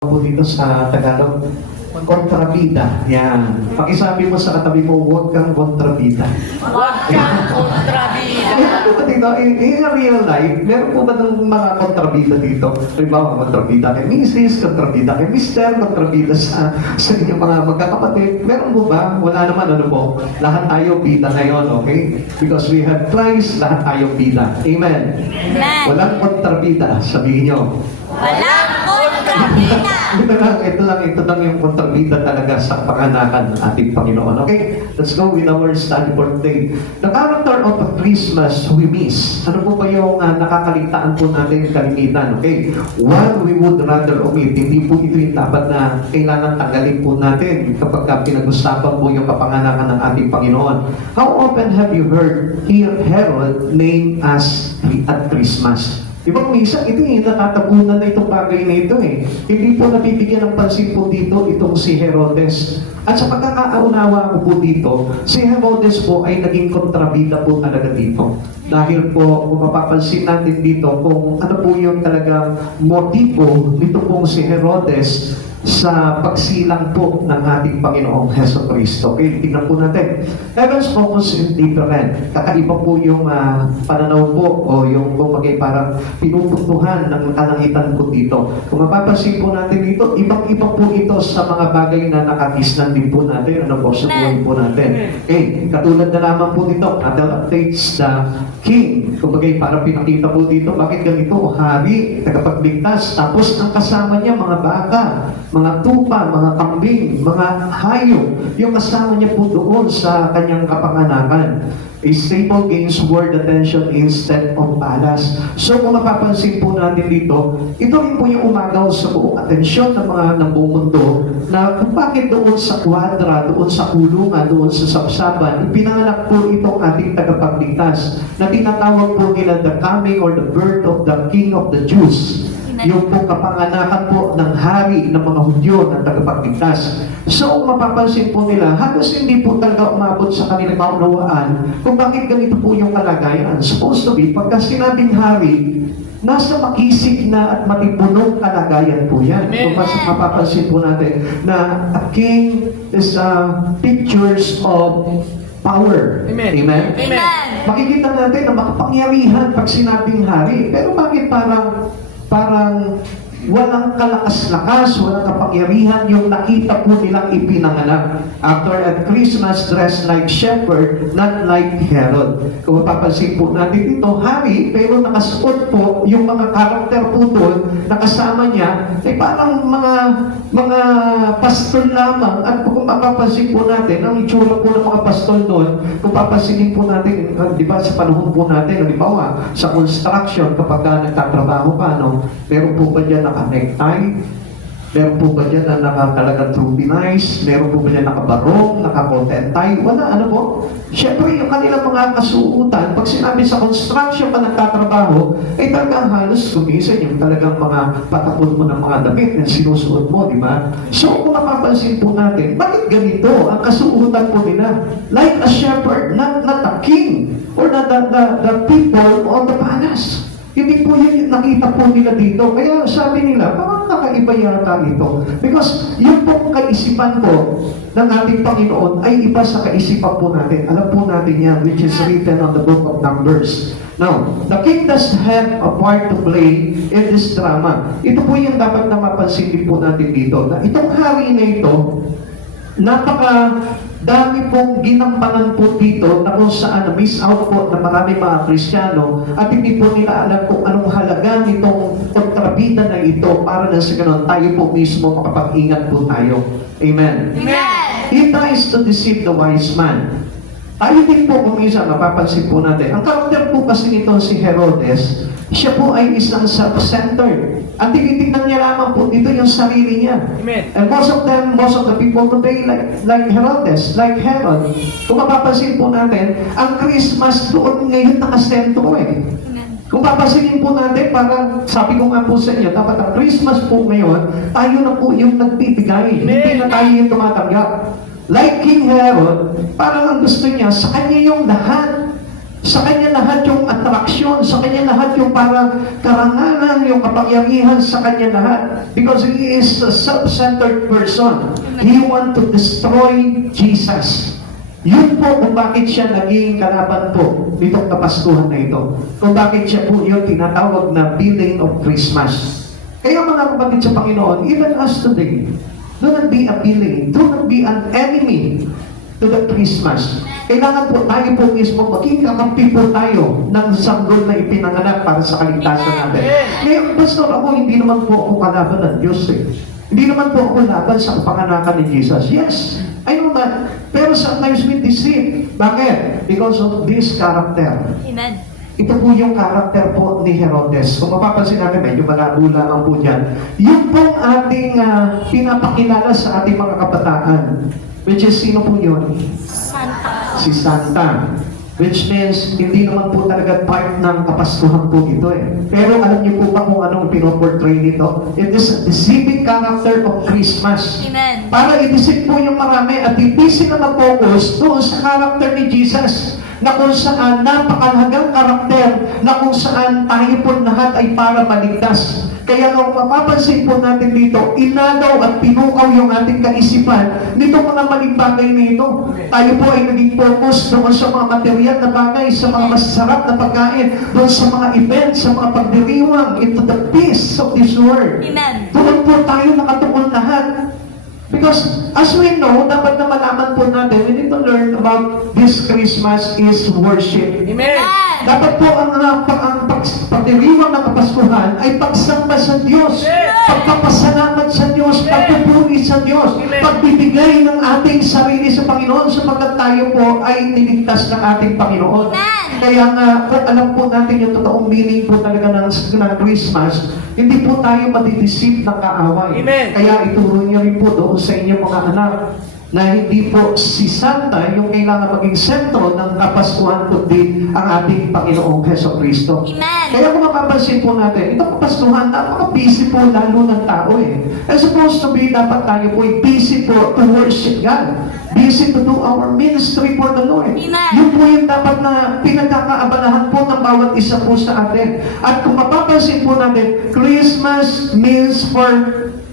po dito sa Tagalog, kontrabida. Yan. Pakisabi mo sa katabi mo, huwag kang kontrabida. Huwag kang kontrabida. Ayan po ba dito, in real life, meron po ba ng mga kontrabida dito? Halimbawa, kontrabida kay Mrs., kontrabida kay Mr., kontrabida sa inyong mga magkakapatid. Meron po ba? Wala naman, ano po? Lahat tayo bida ngayon, okay? Because we have Christ, lahat tayo bida. Amen. Amen. Walang kontrabida, sabihin nyo. Walang kontrabida. Ito lang yung kontrabida talaga sa panganakan ng ating Panginoon. Okay? Let's go with our study for today. The character of a Christmas we miss. Ano po ba yung nakakaligtaan po natin kalimitan? Okay? While we would rather omit, hindi po ito yung dapat na kailangan tanggalin po natin kapag pinag-usapan po yung kapanganakan ng ating Panginoon. How often have you heard Herod named as at Christmas? Ibang minsan, ito natatabunan na itong bagay na ito eh. Hindi po nabibigyan ng pansin po dito itong si Herodes. At sa pagkakaunawa ko po dito, si Herodes po ay naging kontrabida po talaga dito. Dahil po, kung mapapansin natin dito, kung ano po yung talagang motibo nito pong si Herodes sa pagsilang po ng ating Panginoong Heso Kristo. Okay, tingnan po natin. Heaven's focus is different. Kakaiba po yung pananaw po o yung kumagay parang pinupuntuhan ng kalangitan po dito. Kung mapapansin po natin dito, ibang-iba po ito sa mga bagay na nakakisnan din po natin. Ano po sa buhay po natin. Okay, katulad na lamang po dito, Adel updates the king. Kumagay parang pinakita po dito, bakit ganito? Hari, tagapagligtas. Tapos ang kasama niya mga baka, mga tupa, mga kambing, mga hayop, yung kasama niya po doon sa kanyang kapanganakan. A staple gains world attention instead of palace. So kung mapapansin po natin dito, ito rin po yung umagaw sa buong atensyon ng mga ng buong mundo na kung bakit doon sa kwadra, doon sa kulungan, doon sa sapsaban, ipinanganak po itong ating tagapagligtas na tinatawag po nila the coming or the birth of the King of the Jews. Yung po kapanganakan po ng hari ng mga Hudyo ng tagapagligtas. So, mapapansin po nila, halos hindi po talaga umabot sa kanilang kaunawaan kung bakit ganito po yung kalagayan. Supposed to be, pagka sinabing hari, nasa makisig na at matipunong kalagayan po yan. Kung mapapansin po natin na a king is pictures of power. Amen. Amen? Amen. Makikita natin na makapangyarihan pag sinabing hari. Pero bakit parang walang kalakas-lakas, walang kapangyarihan yung nakita po nilang ipinanganak. After at Christmas, dressed like shepherd, not like Herod. Kung mapapansin po natin dito, hari, pero nakasuot po yung mga karakter po doon, nakasama niya, ay parang mga pastol lamang. At kung mapapansin po natin, ang itsura po ng mga pastol doon, kung papansinin po natin, di ba, sa panahon po natin, halimbawa, sa construction, kapag nagtatrabaho pa, no, meron po ba dyan naka-necktie? Meron po ba dyan na nakatalagang trubinize? Meron po ba dyan nakabarong, naka-content tie? Wala, ano po? Siyempre, yung kanilang mga kasuutan, pag sinabi sa construction pa nagtatrabaho, ay talagang halos kumisan yung talagang mga patapon mo ng mga damit na sinusuot mo, di ba? So, kung mapapansin po natin, bakit ganito ang kasuutan po nila? Like a shepherd, not a king, or the people on the palace. Hindi po yun nakita po nila dito. Kaya sabi nila, parang kakaiba yata ito. Because yung pong kaisipan po ng ating Panginoon ay iba sa kaisipan po natin. Alam po natin yan, which is written on the book of Numbers. Now, the king does have a part to play in this drama. Ito po yung dapat na mapansin din po natin dito. Na itong hari na ito, dami pong ginampanan po dito na kung saan na-miss out po na maraming mga Kristiyano at hindi po nila alam kung anong halaga nitong kontrabida na ito para na sa ganun tayo po mismo makapag-ingat po tayo. Amen. Amen. He tries to deceive the wise man. Tayo din po kung minsan mapapansin po natin. Ang karakter po kasi nito si Herodes, siya po ay isang self-centered. Ang tinitignan niya lamang po dito yung sarili niya. Amen. And most of the people today like Herodes, like Herod. Kung mapapansin po natin, ang Christmas doon ngayon nakasentro eh. Kung papansinin po natin, parang sabi ko nga po sa inyo, dapat ang Christmas po ngayon, tayo na po yung nagbibigay. Hindi na tayo yung tumatanggap. Like King Herod, parang ang gusto niya, sa kanya yung lahat. Sa kanya lahat yung attraction, sa kanya lahat yung parang karangalan, yung kapangyarihan sa kanya lahat. Because he is a self-centered person. He want to destroy Jesus. Yun po kung bakit siya naging kalaban po nitong Kapaskuhan na ito. Kung bakit siya po yung tinatawag na Villain of Christmas. Kaya mga kapatid sa Panginoon, even us today, do not be a villain, do not be an enemy to the Christmas. Kailangan po tayo po mismo maging kakampi po tayo ng sanggol na ipinanganak para sa kaligtasan natin. Ngayon, Pastor, ako hindi naman po ako kalaban ng Diyos eh. Hindi naman po ako laban sa kapanganakan ni Jesus. Yes, I know that. Pero sometimes we deceive. Bakit? Because of this character. Amen. Ito po yung karakter po ni Herodes. Kung mapapansin natin, medyo malabo lang po dyan. Yung pong ating pinapakilala sa ating mga kabataan. Which is, sino po yun? Santa. Si Santa. Which means, hindi naman po talaga part ng Kapaskuhan po ito eh. Pero alam niyo po ba kung anong pinoportray nito? It is a deceiving character of Christmas. Amen. Para i-deceive po yung marami at hindi sila na-focus doon sa character ni Jesus na kung saan napakalagang karakter na kung saan tayo po lahat ay para maligtas. Kaya kung mapapansin po natin dito, inagaw at pinukaw yung ating kaisipan nito mga maling bagay na ito. Tayo po ay naging focus doon sa mga material na bagay, sa mga masarap na pagkain, doon sa mga events, sa mga pagdiriwang, into the peace of this world. Amen. Doon po tayo nakatuon lahat. Because as we know, dapat na malaman po natin, we need to learn about this Christmas is worship. Amen. Dapat po ang pagdiriwang ng Kapaskuhan ay pagsamba sa Diyos, pagpapasalamat sa Diyos, pagpupuri sa Diyos, pagbibigay ng ating sarili sa Panginoon sapagkat tayo po ay niligtas ng ating Panginoon. Kaya nga, kung alam po natin yung totoong meaning po talaga ng Christmas, hindi po tayo madideceive ng kaaway. Amen. Kaya ituro niyo rin po doon sa inyong mga anak na hindi po si Santa yung kailangan maging sentro ng Kapaskuhan kundi ang ating Panginoong Heso Kristo. Amen. Kaya kung mapapansin po natin, itong Kapaskuhan, napaka-busy po lalo ng tao eh. As supposed to be, dapat tayo po ay busy po to worship God. Busy to do our ministry for the Lord. Amen. Yun po yung dapat na pinagkakaabalahan po ng bawat isa po sa atin. At kung mapapansin po natin, Christmas means for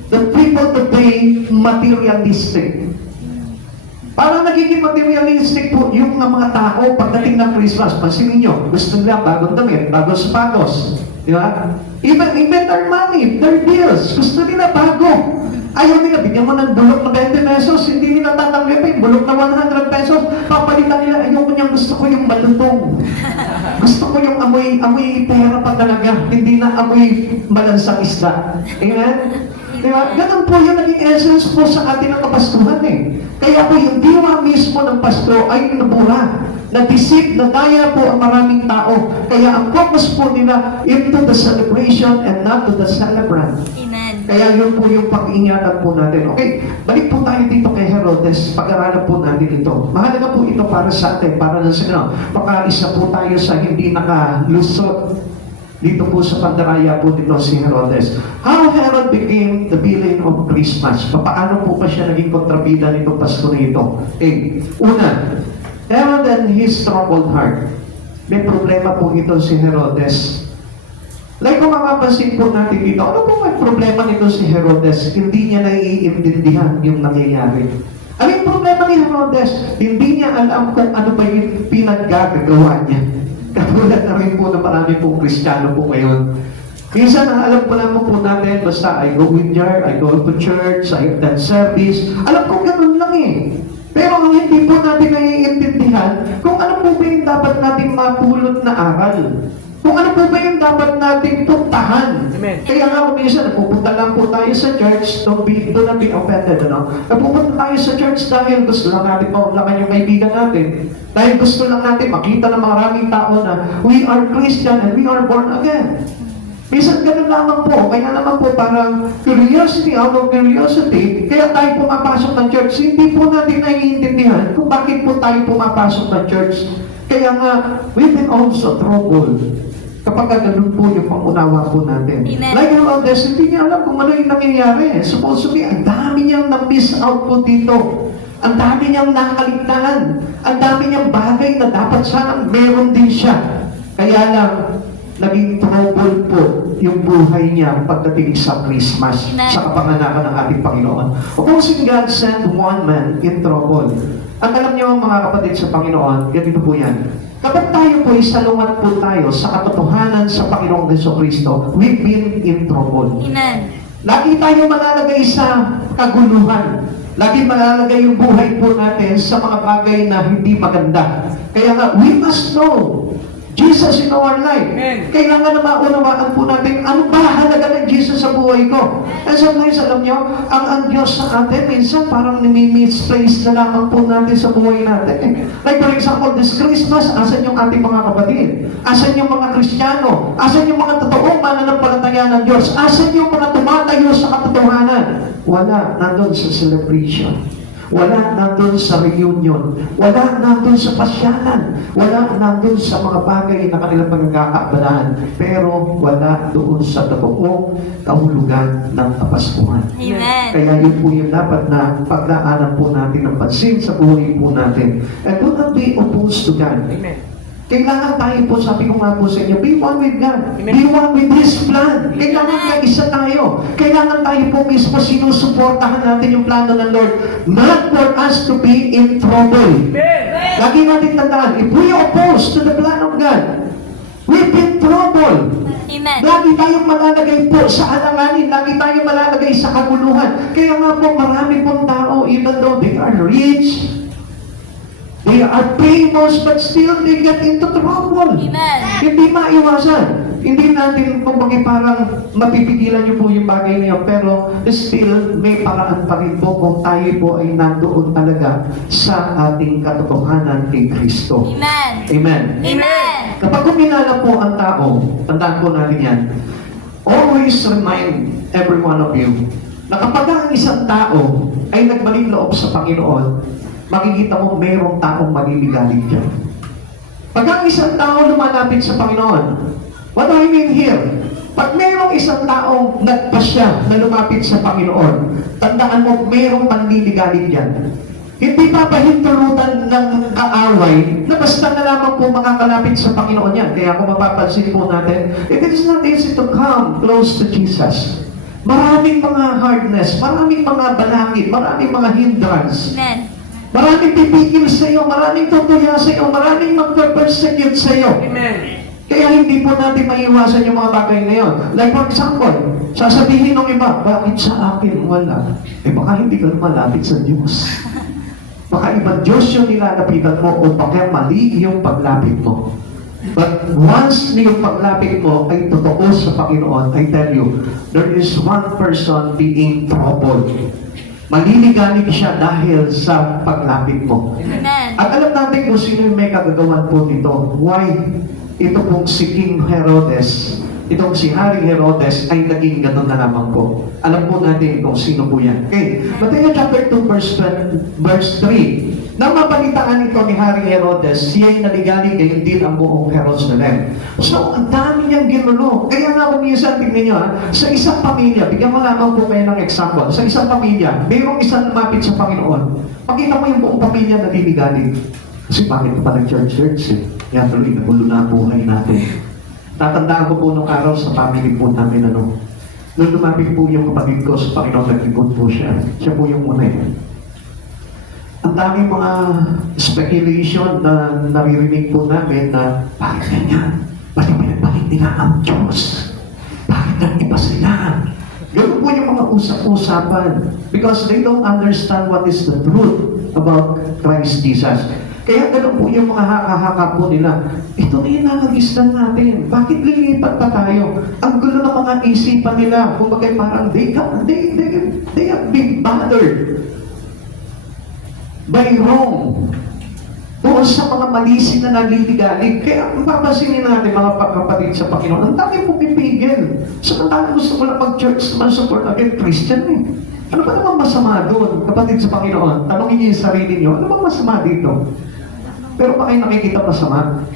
the people to be materialistic. Parang nagiging materialistic po yung mga tao pagdating ng Christmas. Pansinin nyo, gusto nila bagong damit, bagong sapatos. Di ba? Even their money, their bills, gusto nila bago. Ayaw nila, bigyan mo ng bulok na 20 pesos, hindi nila tatanggapin, bulok na 100 pesos, papalitan nila, ayoko niyang gusto ko yung malutong. Gusto ko yung amoy pera pa talaga, hindi na amoy malansang isda. Amen? Diba? Ganun po yung naging essence po sa ating ng Kapaskuhan eh. Kaya po yung diwa mismo ng Pasko ay nabura, na-deceive, nadaya po ang maraming tao. Kaya ang focus po nila into the celebration and not to the celebrant. Amen. Kaya yun po yung pag-iingatan po natin. Okay, balik po tayo dito kay Herodes. Pag-aralan po natin ito. Mahalaga po ito para sa atin, para na sa makaisa po tayo sa hindi nakalusot dito po sa pandaraya po dito si Herodes. How Herod became the villain of Christmas? Paano po pa siya naging kontrabida nitong Pasko na ito? Okay, una, Herod and his troubled heart. May problema po ito si Herodes. Like kung mapapansin po natin dito, ano po may problema nito si Herodes? Hindi niya naiintindihan yung nangyayari. Ano yung problema ni Herodes? Hindi niya alam kung ano ba yung pinaggagawa niya. Katulad na rin po na marami pong Kristiyano po ngayon. Minsan, ang alam po naman po natin, basta I go with her, I go to church, I attend service. Alam ko ganun lang eh. Pero ang hindi po natin naiintindihan, kung ano po ba yung dapat natin mapulot na aral. Kung ano po ba yung dapat natin puntahan. Amen. Kaya nga kung minsan, napupunta lang po tayo sa church, do not be offended, ano? Napupunta tayo sa church dahil gusto lang natin maulakan yung kaibigan natin. Dahil gusto lang natin makita ng maraming tao na we are Christian and we are born again. Minsan ganun lamang po. Kaya naman po parang curiosity out of curiosity. Kaya tayo pumapasok ng church. Hindi po natin naiintindihan kung bakit po tayo pumapasok ng church. Kaya nga, we've been also troubled kapag ganun po yung pangunawa po natin. Amen. Like Herodes, hindi niya alam kung ano yung nangyayari. Supposed to be, ang dami niyang na-miss out po dito. Ang dami niyang nakaligtaan. Ang dami niyang bagay na dapat sana meron din siya. Kaya lang, naging trouble po yung buhay niya pagdating sa Christmas, Amen. sa kapanganakan ng ating Panginoon. Opposing God sent one man in trouble. Ang alam niyo mga kapatid sa Panginoon, ganito po yan. Kapag tayo po isalungat po tayo sa katotohanan sa Panginoong Jesucristo, we've been in trouble. Amen. Lagi tayo malalagay sa kaguluhan. Lagi malalagay yung buhay po natin sa mga bagay na hindi maganda. Kaya nga, we must know Jesus in our life. Amen. Kailangan na maunawaan po natin, ano ba halaga ng Jesus sa buhay ko? And sometimes, alam nyo, ang Diyos sa atin, minsan parang nami-misplace na lamang po natin sa buhay natin. Like for example, this Christmas, asan yung ating mga kapatid? Asan yung mga Kristiyano? Asan yung mga totoong mananampalataya ng Diyos? Asan yung mga tumatayo sa katotohanan? Wala, nandun sa celebration. Wala nandun sa reunion. Wala nandun sa pasyanan. Wala nandun sa mga bagay na kanilang pagkakaabalahan. Pero wala doon sa totoong kahulugan ng Kapaskuhan. Amen. Kaya yun po yung dapat na pagdaanan po natin ng pansin sa buhay po natin. And do not be opposed to God. Amen. Kailangan tayo po, sabi ko nga po sa inyo, be one with God. Amen. Be one with His plan. Kailangan na isa tayo. Kailangan tayo po mismo sinusuportahan natin yung plano ng Lord. Not for us to be in trouble. Amen. Lagi natin tandaan, if we oppose to the plan of God, we've been trouble. Amen. Lagi tayong malalagay po sa alanganin. Lagi tayong malalagay sa kaguluhan. Kaya nga po, marami pong tao, even though they are rich, they are famous, but still they get into trouble. Amen. Hindi maiwasan. Hindi natin, kumbaga parang mapipigilan niyo po yung bagay na yun, pero still, may paraan pa rin po kung tayo po ay nandoon talaga sa ating katotohanan kay Kristo. Amen. Amen. Amen. Kapag kumilala po ang tao, tandaan po natin yan, always remind every one of you na kapag ang isang tao ay nagbalik loob sa Panginoon, makikita mo mayroong taong maliligalig dyan. Pag ang isang tao lumalapit sa Panginoon, what do I mean here? Pag mayroong isang taong nagpasya na lumapit sa Panginoon, tandaan mo mayroong manliligalig dyan. Hindi papahintulutan ng kaaway na basta na lamang po makakalapit sa Panginoon yan. Kaya kung mapapansin po natin, it is not easy to come close to Jesus. Maraming mga hardness, maraming mga balakid, maraming mga hindrance. Amen. Maraming pipigil sa iyo, maraming tutuya sa iyo, maraming magpe-persecute sa iyo. Amen. Kaya hindi po natin maiwasan yung mga bagay na yun. Like for example, sasabihin ng iba, bakit sa akin wala? Eh baka hindi ka lumalapit sa Diyos. Baka ibang Diyos yung nilalapitan mo o baka mali yung paglapit mo. But once yung paglapit mo ay totoo sa Panginoon, I tell you, there is one person being troubled. Maliligalig siya dahil sa paglapit mo. Amen. At alam natin kung sino yung may kagagawan po nito. Why? Ito pong si King Herodes, itong si Haring Herodes ay naging ganun na naman po. Alam po natin kung sino po yan. Okay, Mateo chapter 2 verse 3. Nang mapalitaan ito ni Haring Herodes, siya'y naligalig ay hindi ang buong Jerusalem. So, ang dami niyang ginulo. Kaya nga kung minsan, tingnan niyo sa isang pamilya, bigyan mo lamang po kayo ng example, sa isang pamilya, mayroong isang lumapit sa Panginoon, pakita mo yung buong pamilya na liligalig. Kasi bakit pa nag-church eh? Kaya tuloy, nagulo na ang buhay natin. Tatandaan ko po nung araw sa family po namin, nung lumapit po yung kapatid ko sa Panginoon, nag-ikot po siya. Siya po yung una eh. Ang daming mga speculation na naririnig po namin na bakit ganyan? Bakit pinagpalit nila ang Diyos? Bakit nag-iba sila? Ganun po yung mga usap-usapan because they don't understand what is the truth about Christ Jesus. Kaya ganun po yung mga haka-haka po nila. Ito na yung nakagistan natin. Bakit lilipat pa tayo? Ang gulo ng mga isipan nila. Kung bagay parang they have been bothered by wrong. Doon sa mga malisi na naliligalig. Kaya kung papansinin natin mga kapatid sa Panginoon, ang dami pong pipigil. Samantala gusto mo lang mag-church naman support again, Christian eh. Ano ba naman masama doon, kapatid sa Panginoon? Tanongin niyo yung sarili niyo, ano bang masama dito? Pero pa kayo nakikita masama?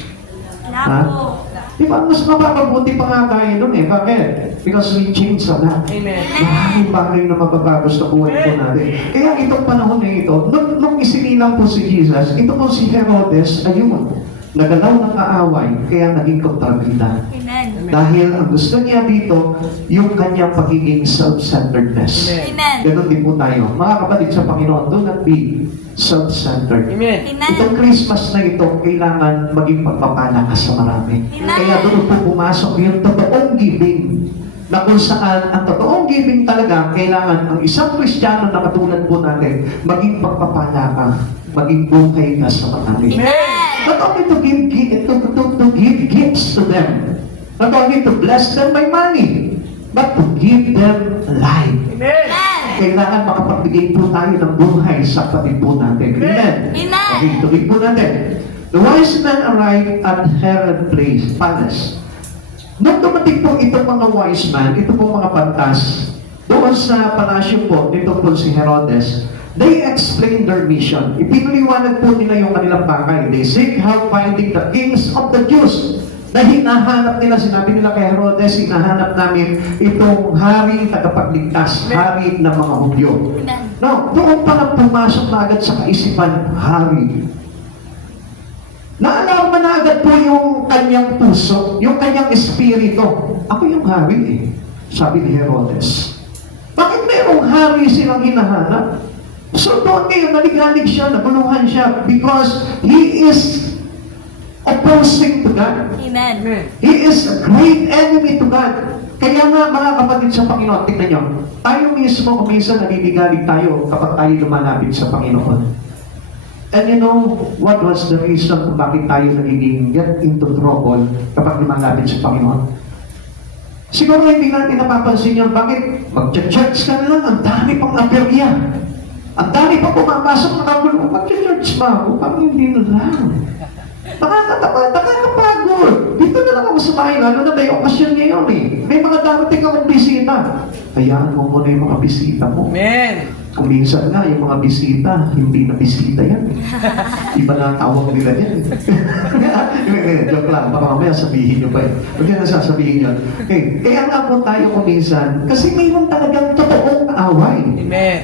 Wala po. Di ba, mas mapapabuti pa nga tayo doon eh. Bakit? Because we change a lot. Amen. Maraming bagay na mababago sa buhay po natin. Kaya itong panahon na ito, nung isinilang po si Jesus, ito po si Herodes, ayun, nagalaw ng kaaway, kaya naging kontrabida. Amen. Dahil ang gusto niya dito, yung kanyang pagiging self-centeredness. Amen. Ganon din po tayo. Mga kapatid sa Panginoon, do not be self-centered. Amen. Itong Christmas na ito, kailangan maging pagpapala ka sa marami. Amen. Kaya doon po pumasok yung totoong giving, na kung saan ang totoong giving talaga, kailangan ang isang Kristiyano na katulad po natin, maging pagpapala ka, maging buhay ka sa marami. Amen. Not only to give gifts to them, not only to bless them by money, but to give them life. Amen. Kailangan makapagbigay po tayo ng buhay sa kapatid po natin. Amen. Amen. Okay, tuloy po natin. The wise man arrived at Herod Palace. Nung dumating po itong mga wise man, ito po mga pantas, doon sa palasyo po, dito po si Herodes, they explained their mission. Ipinaliwanag po nila yung kanilang pakay. They seek help finding the kings of the Jews. Na hinahanap nila, sinabi nila kay Herodes, hinahanap namin itong hari tagapagligtas, hari ng mga Hudyo. No, doon pa lang pumasok na agad sa kaisipan, hari. Naalarma na agad po yung kanyang puso, yung kanyang espiritu. Ako yung hari eh, sabi ni Herodes. Bakit mayroong hari silang hinahanap? So doon ngayon, naligalig siya, naguluhan siya, because he is opposing to God. Amen. He is a great enemy to God. Kaya nga mga kapatid sa Panginoon, tingnan nyo, tayo mismo kung minsan naliligalig tayo kapag tayo lumalapit sa Panginoon. And you know, what was the reason kung bakit tayo nagiging get into trouble kapag lumalapit sa Panginoon? Siguro hindi natin napapansin yun, bakit mag-church ka na lang, ang dami pang aperya. Ang dami pang pumapasok na kagulo, mag-church ba ako? Parang hindi na lang. Nakakapagod. Dito na lang ako sa bahay, lalo na may okasyon ngayon eh. May mga darating akong bisita. Hayaan mo muna yung mga bisita mo. Amen. Kung minsan nga, yung mga bisita, hindi na bisita yan. Iba na ang tawag nila yan. Joke lang, baka mamaya sabihin nyo pa eh. Huwag yan na sasabihin nyo. Okay. Kaya nga po tayo kung minsan, kasi mayroon talagang totoong away. Amen.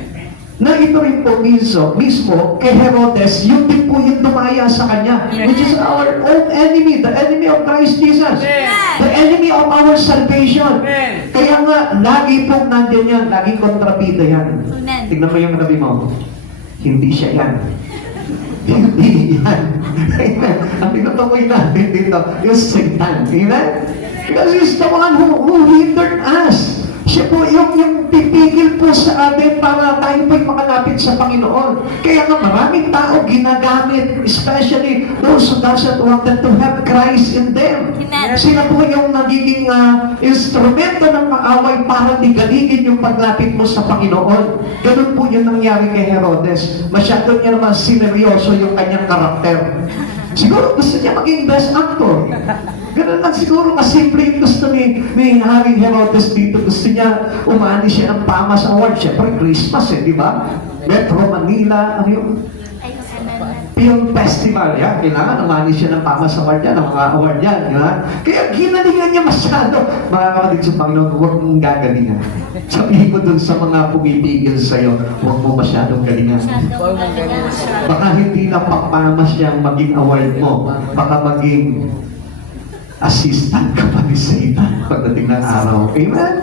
Na ito rin po mismo kay Herodes, yun din po yung dumaya sa kanya, which is our own enemy, the enemy of Christ Jesus, the enemy of our salvation. Amen. Kaya nga, lagi pong nandiyan yan, laging kontrabida yan. Amen. Tignan mo yung katabi mo, hindi siya yan. Hindi yan. Ang tinutukoy natin dito, yung Satan. Amen? Because he's the one who hindered us. Siya po yung pipigil po sa atin para tayo po'y makalapit sa Panginoon. Kaya nga maraming tao ginagamit, especially those who doesn't want them to have Christ in them. Amen. Sila po yung nagiging instrumento ng kaaway para ligaligin yung paglapit mo sa Panginoon. Ganun po yung nangyari kay Herodes. Masyado niya naman sineryoso yung kanyang karakter. Siguro gusto niya maging best actor. Ganun lang siguro kasimple yung gusto ni Haring Herodes dito. Gusto niya umani siya ng Pamas Award. Siyempre Christmas eh, di ba? Metro Manila, ano yung Film Festival. Yan, kailangan umani siya ng Pamas Award yan, ng mga award yan. Di ba? Kaya ginalingan niya masyado. Mga kapatid sa Panginoon, huwag mong gagalingan. Sabihin mo dun sa mga pumipigil sa'yo, huwag mo masyadong galingan. Baka hindi na papamas siyang maging award mo. Baka maging assistant ka pa ni Satan pagdating ng araw. Amen?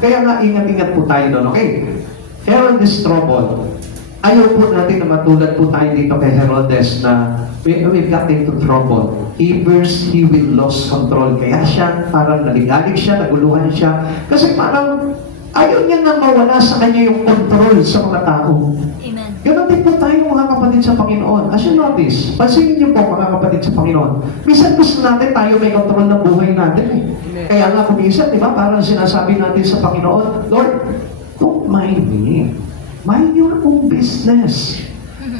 Kaya nga, ingat-ingat po tayo doon. Okay? Herodes trouble. Ayaw po natin na matulad po tayo dito kay Herodes na we've got into trouble. He will lose control. Kaya siya, parang naligalig siya, naguluhan siya. Kasi parang ayaw niya na mawala sa kanya yung control sa mga tao. Amen. Ganon din po tayo mga kapatid sa Panginoon. As you notice, pansinin niyo po mga kapatid sa Panginoon. Minsan gusto natin tayo may kontrol ng buhay natin eh. Kaya nga kung minsan, di ba, parang sinasabi natin sa Panginoon, Lord, don't mind me. Mind your own business.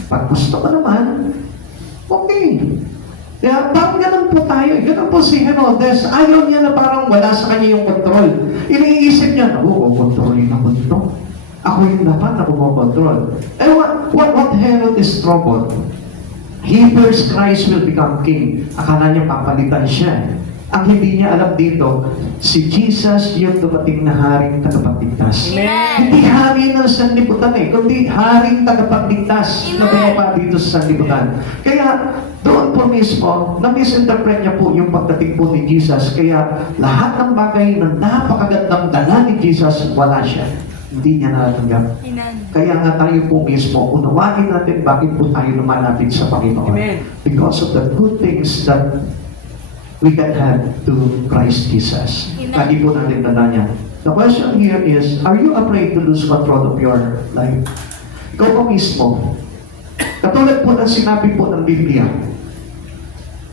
Pag gusto ka naman, okay. Kaya parang ganun po tayo. Ganun po si Herodes. Ayaw niya na parang wala sa kanya yung control. Iniisip niya, kontrolin ako dito. Ako yung dapat na kumokontrol. And what Herod is troubled? He fears Christ will become king. Akala niya papalitan siya. Ang hindi niya alam dito, si Jesus yung dumating na haring tagapagligtas. Amen. Hindi hari ng sanlibutan kundi haring tagapagligtas na bumaba dito sa sanlibutan. Kaya doon po mismo, na-misinterpret niya po yung pagdating po ni Jesus. Kaya lahat ng bagay na napakagandang dala ni Jesus, wala siya. Hindi niya natatanggap. Amen. Kaya nga tayo po mismo, unawain natin bakit po tayo lumalapit sa Panginoon. Amen. Because of the good things that we can have to Christ Jesus. Amen. Lagi po natin tandaan yan. The question here is, are you afraid to lose control of your life? Ikaw po mismo. Katulad po ng sinabi po ng Biblia.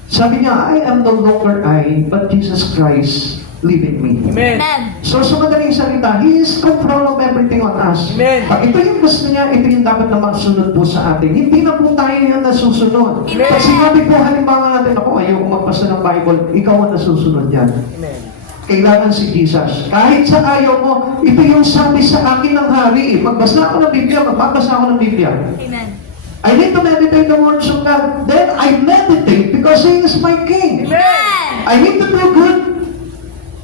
Sabi niya, I am no longer I, but Jesus Christ live in me. Amen. Amen. So sa madaling salita, He is control of everything on us. Amen. Pag ito yung gusto niya, ito yung dapat na magsunod po sa atin. Hindi na po tayo yung nasusunod. Amen. Pag sinabi po, halimbawa natin, ako, ayoko magbasa ng Bible, ikaw ang nasusunod yan. Amen. Kailangan si Jesus. Kahit sa ayaw mo, ito yung sabi sa akin ng hari. Magbasa ako ng Biblia, magbabasa ako ng Biblia. Amen. I need to meditate the words of God. Then I meditate because He is my King. Amen. I need to do good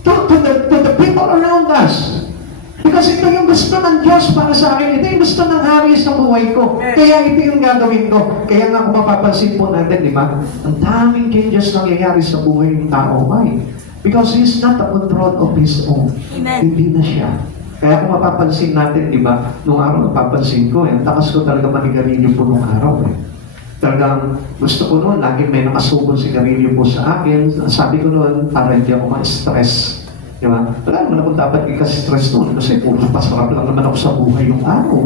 to the people around us. Because ito yung gusto ng Diyos para sa akin. Ito yung gusto ng hari sa buhay ko. Kaya ito yung gagawin ko. Kaya nga kung mapapansin po natin, di ba? Ang daming changes nangyayari sa buhay ng tao. Why? Because He's not a control of His own. Amen. Hindi na siya. Kaya kung mapapansin natin, di ba? Nung araw napapansin ko, ang takas ko talaga manigarilyo po nung araw. Talagang gusto ko noon, lagi may nakasubong sigarilyo po sa akin. Sabi ko noon, para hindi ako ma-stress. Di ba? Wala naman akong dapat ikasi-stress noon kasi puro pasarap lang naman ako sa buhay yung araw.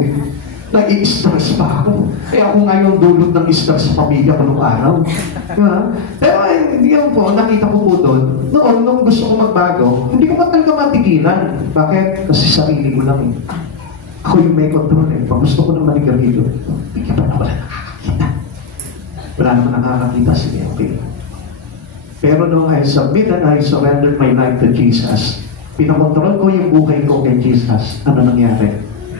Nag-i-stress pa ako. Kaya ako ngayon dulot ng stress sa pamilya ko nung araw. Di ba? Pero hindi yan po, nakita ko po doon. Noon, nung gusto ko magbago, hindi ko pa talaga matigilan. Bakit? Kasi sarili ko lang Ako yung may control Pag gusto ko ng manigarilyo, hindi pa na wala nakakakita. Wala naman nakakakita, sige, okay. Pero nung I submit and I surrendered my life to Jesus, pinakontrol ko yung buhay ko kay Jesus. Ano nangyari?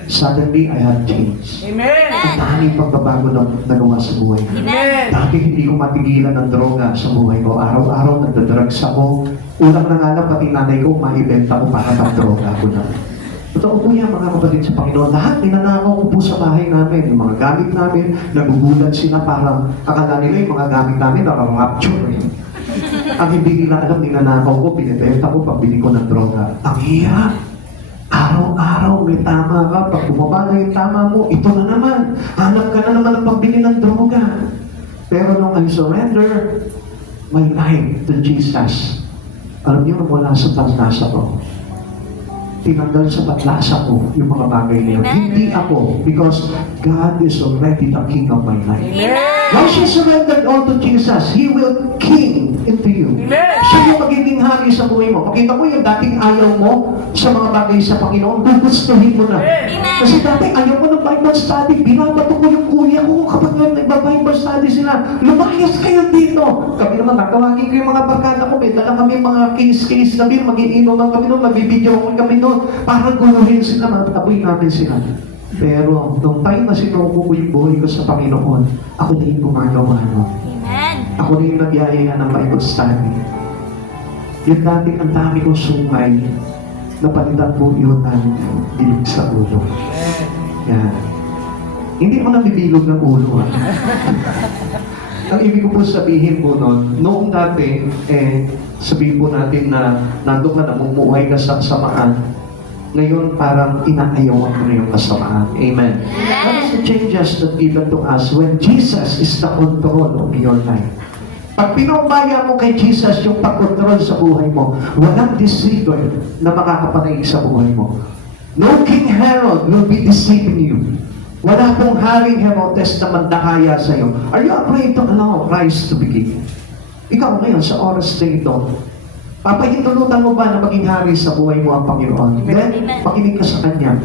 Suddenly, I had changed. Amen. Ang daming pagbabago na nagawa sa buhay ko. Amen. Dati hindi ko matigilan ng droga sa buhay ko. Araw-araw nagdadrugs ako. Unang nangalang pati nanay ko, maibenta ko para pag-droga ako na. Totoo po yan mga kapatid sa Panginoon. Lahat ninanakaw ko po sa bahay namin. Yung mga gamit namin, nagugulat sila parang akala nila yung mga gamit namin nakarapture. Ang hindi nila alam, ninanakaw ko, binibenta ko, pagbili ko ng droga. Ang hirap. Araw-araw may tama ka. Pag bumaba na yung tama mo, ito na naman. Hanap ka na naman ng pagbili ng droga. Pero nung I surrender my life to Jesus, alam niyo, wala sa paglasa ko. Tinanggal sa paglasa ko yung mga bagay na yun. Amen. Hindi ako, because God is already the King of my life. Amen. Once you surrendered all to Jesus, He will King into you. Amen. Siya yung magiging hari sa buhay mo. Pakita mo yung dating ayaw mo sa mga bagay sa Panginoon, gugustuhin mo na. Amen. Kasi dati ayaw ko ng Bible study, binabato ko yung kuya ko kapag nagba-Bible study sila. Lumayas kayo dito. Kami naman, natawagin ko yung mga barkada ko, may dala kami mga case na beer, mag-iinom kami noon, magbibideo kami noon, para guluhin sila, magtaboy namin sila. Pero, nung time na sinuko ko yung buhay ko sa Panginoon, ako na yung gumagawa nun. Amen. Ako na yung nagyayaya ng Bible study. Yung dati ang dami kong sungay, napalitan po yun ng bilog sa ulo. Yan. Hindi ako nabibilog ng ulo. Ang ibig ko po sabihin po noon, noong dati, sabihin po natin na nandun ka, namumuhay ka sa kasamaan. Ngayon, parang inaayawan mo na yung kasamaan. Amen. That is the changes that given to us when Jesus is the control of your life. Pag pinumbaya mo kay Jesus yung pag-control sa buhay mo, walang deceiver na makakapanay sa buhay mo. No King Herod will be deceiving you. Wala pong Haring Herodes na mandakaya sa iyo. Are you afraid to allow Christ to begin? Ikaw ngayon sa oras na ito, papahintulutan mo ba na maging hari sa buhay mo ang Panginoon? Then, makinig ka sa Kanya.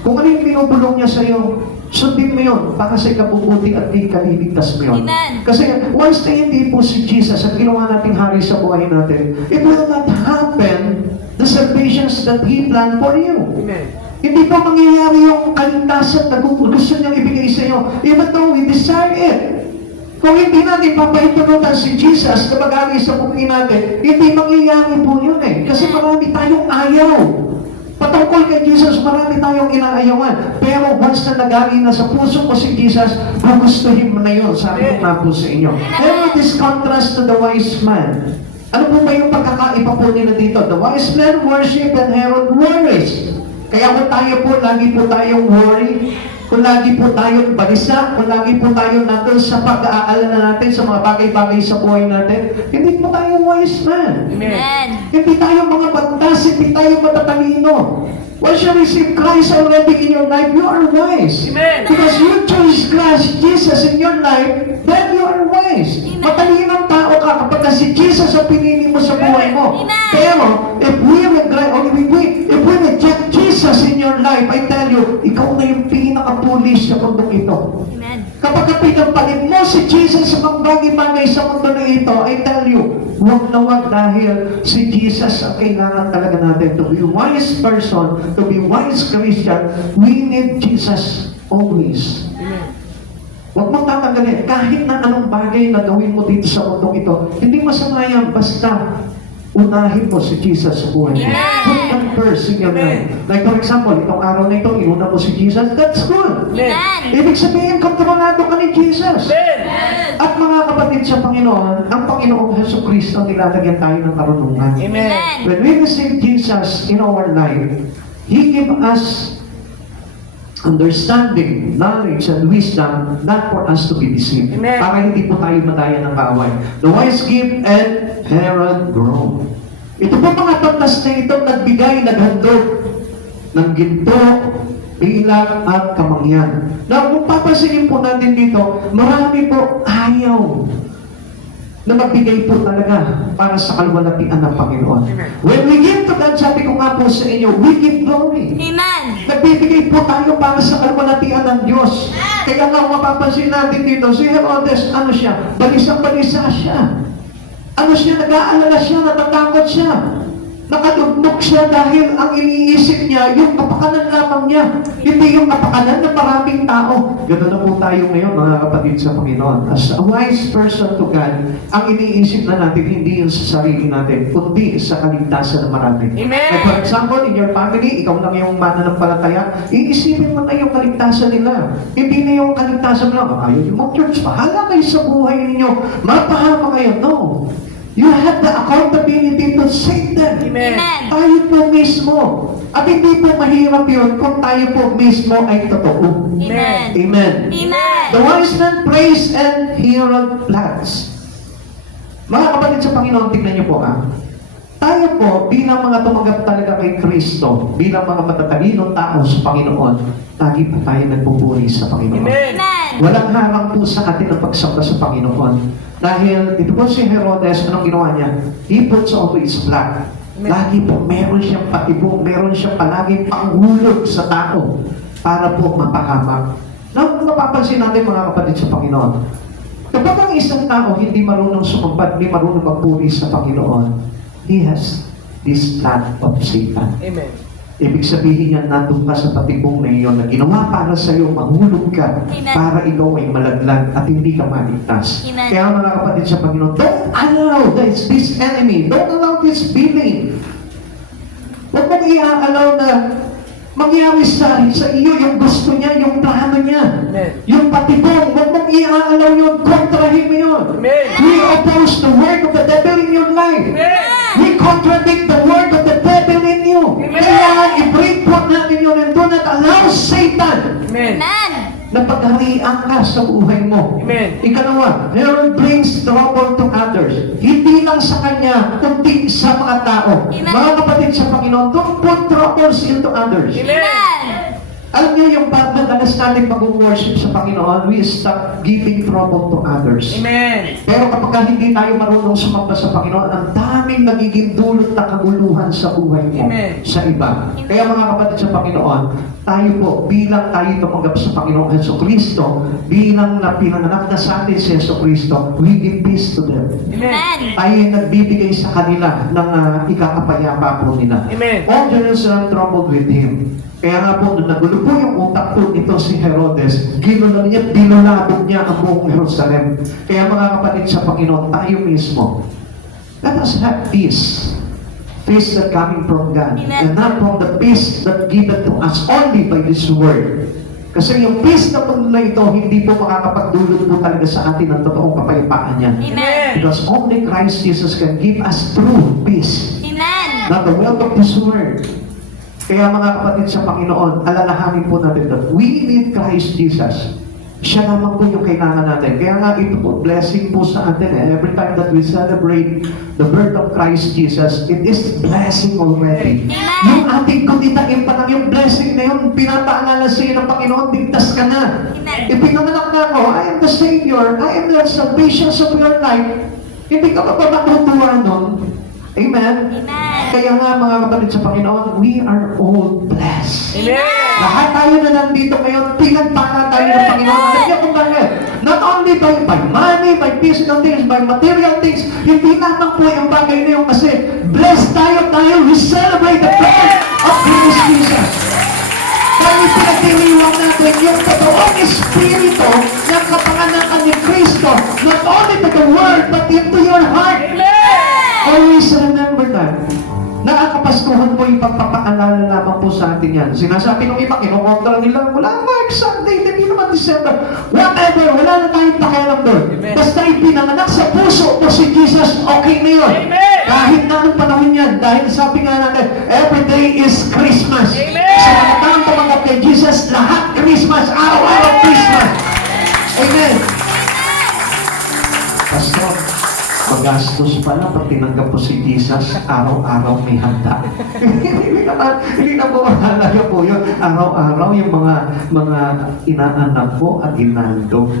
Kung ano yung pinubulong niya sa iyo, sundin mo yun para sa ikabubuti at ikaliligtas mo yun. Amen. Kasi once na hindi po si Jesus at ginawa nating hari sa buhay natin, it will not happen the salvations that He planned for you. Amen. Hindi pa mangyayari yung kaligtasan na gusto niyang ibigay sa iyo. Even though we desire it. Kung hindi natin papaitunutan si Jesus na mag-ari sa buhay natin, hindi mangyayari po yun eh. Kasi marami tayong ayaw. Patungkol kay Jesus, marami tayong inaayawan. Pero once na nag-ari na sa puso ko si Jesus, gugustuhin mo na yun. Sabi ko nga po sa inyo. Pero this contrast to the wise man. Ano po ba yung pagkakaiba po nila dito? The wise man worship and Herod worries. Kaya kung tayo po, lagi po tayong worry, kung lagi po tayong balisa, kung lagi po tayong nandun sa pag-aalala natin sa mga bagay-bagay sa buhay natin, hindi po tayo wise man. Amen. Hindi tayo mga bantas, hindi tayo matatalino. Once you receive Christ already in your life, you are wise. Amen. Because you choose Christ, Jesus in your life, then you are wise. Amen. Matalinong tao ka kapag si Jesus ang pinili mo sa buhay mo. Amen. Pero, if we reject Jesus in your life, I tell you, ikaw na yung pinaka-foolish sa mundong ito. Amen. Kapag pinapalit mo si Jesus sa mga bagay-bagay sa mundo na ito, I tell you, huwag na huwag dahil si Jesus ang kailangan talaga natin to be wise person, to be wise Christian. We need Jesus always. Huwag mong tatanggalin. Kahit na anong bagay na gawin mo dito sa mundong ito, hindi masama yan, basta unahin mo si Jesus sa buhay mo. Amen. Put him first in your life. Like for example, itong araw na ito, iuna mo si Jesus, that's good. Amen. Ibig sabihin, kontrolado ka ni Jesus. At mga kapatid sa Panginoon, ang Panginoong Jesucristo nilalagyan tayo ng karunungan. Amen. When we receive Jesus in our life, He give us understanding, knowledge, and wisdom, not for us to be deceived. Amen. Para hindi po tayo madaya ng kaaway. The wise give and Herod grow. Ito po mga tatas na ito nagbigay, naghandog ng ginto, bilang at kamangyan. Now, kung papansinin po natin dito, marami po ayaw na magbigay po talaga para sa kalwalatian ng Panginoon. When we give to God, sabi ko nga po sa inyo, we give glory. Amen. Nagbibigay po tayo para sa kalwalatian ng Diyos. Kaya nga mapapansin natin dito, si Herodes, ano siya? Balisang-balisa siya. Ano siya? Nag-aalala siya, natatakot siya. Nakadugdog siya dahil ang iniisip niya, yung kapakanan lamang niya. Hindi yung kapakanan ng maraming tao. Ganoon na po tayo ngayon, mga kapatid sa Panginoon. As a wise person to God, ang iniisip na natin, hindi yung sa sarili natin, kundi sa kaligtasan ng marami. Amen. Like for example, in your family, ikaw lang yung mananampalataya, iisipin mo na yung kaligtasan nila. Hindi na yung kaligtasan nila, ayaw yung mag-church, bahala kayo sa buhay ninyo, mapahama kayo. No. You have the accountability to save them. Amen. Tayo po mismo. At hindi po mahirap yun kung tayo po mismo ay totoo. Amen. Amen. Amen. The wise man prays and Herod plans. Mga kapatid sa Panginoon, tingnan niyo po tayo po, bilang mga tumanggap talaga kay Kristo, bilang mga matatalinong tao sa Panginoon, lagi po tayo nagpupuri sa Panginoon. Amen. Walang harang po sa atin ang pagsamba sa Panginoon. Dahil ito po si Herodes, anong ginawa niya? He puts on his blood. Lagi po, meron siyang patibong, meron siyang palaging panghulog sa tao para po mapahamak. Now, mapapansin natin mga kapatid sa Panginoon, kapag ang isang tao hindi marunong sumambat, hindi marunong magpuri sa Panginoon, he has this blood of Satan. Amen. Ibig sabihin niya, nandun ka sa patibong na iyon na ginawa para sa iyo, mahulog ka, Amen. para ikaw ay malaglag at hindi ka maligtas. Amen. Kaya mga kapatid sa Panginoon, don't allow this enemy, don't allow this feeling. Huwag mong i-allow na mangyari sa iyo yung gusto niya, yung plano niya. Amen. Yung patibong, huwag mong i-allow yun, kontrahin mo yun. Amen. We oppose the work of the devil in your life. Amen. We contradict the word of the devil in you. Amen. Kailangan i-break po natin yun and do not allow Satan Amen. na pagharian ka sa buhay mo. Amen. Ikalawa, Herod brings trouble to others. Hindi lang sa kanya, kundi sa mga tao. Amen. Mga kapatid sa Panginoon, don't put troubles into others. Amen. Alam niyo yung madalas natin mag-worship sa Panginoon, we stop giving trouble to others. Amen. Pero kapag hindi tayo marunong sumamba sa Panginoon, ang daming nagiging dulot na kaguluhan sa buhay mo, Amen. sa iba. Kaya mga kapatid sa Panginoon, tayo po, bilang tayo tumanggap sa Panginoong Jesucristo, bilang na pinanganak na sa atin si Jesucristo, we give peace to them. Amen. Tayo ay nagbibigay sa kanila ng ikakapayapa po nila. Amen. All Jerusalem troubled with him. Kaya nga po, nung nagulo po yung utak po nito si Herodes, ginulo niya, binulabog niya ang buong Jerusalem. Kaya mga kapatid sa Panginoon, tayo mismo, let us have peace. Peace that coming from God. And not from the peace that given to us only by this word. Kasi yung peace na po na ito, hindi po makakapagdulot po talaga sa atin ng totoong kapayapaan niya. Amen. Because only Christ Jesus can give us true peace. Amen. Not the wealth of this world. Kaya mga kapatid sa Panginoon, alalahanin po natin that we need Christ Jesus. Siya naman po yung kailangan natin. Kaya nga ito po, blessing po sa atin. Every time that we celebrate the birth of Christ Jesus, it is blessing already. Amen. Yung ating kunitain pa lang yung blessing na yun, pinapaalala sa iyo ng Panginoon, ligtas ka na. Amen. Ipinanganak na ako, I am the Savior, I am the salvation of your life. Hindi ka pa matutuwa nun. Amen? Amen. Kaya nga mga kapatid sa Panginoon, we are all blessed. Amen. Lahat tayo na nandito ngayon, pinagpala tayo ng Panginoon. Alam niyo kung bakit? Not only by money, by physical things, by material things, hindi lamang po yung bagay na yun kasi blessed tayo, we celebrate the birth of Christ Jesus. Kaya pinagdiriwang natin yung totoong espiritu ng kapanganakan ni Kristo, not only to the world, but into your heart. Always remember that. Nakakapaskuhan po yung pagpapaalala lamang po sa atin yan. Sinasabi ng iba, kinukontra nila, wala naman exact date, hindi naman December. Whatever, wala na tayong pakialam doon. Basta ipinanganak sa puso po si Jesus, okay na yun. Kahit na anong panahon yan, dahil sabi nga natin, every day is Christmas. Sa mga taong tumanggap kay Jesus, lahat Christmas, araw-araw Christmas. Amen. Pastor, magastos pala pag tinanggap po si Jesus, araw-araw may handa. Hindi na po mahalaga po yun. Araw-araw yung mga inaanak po at inandog.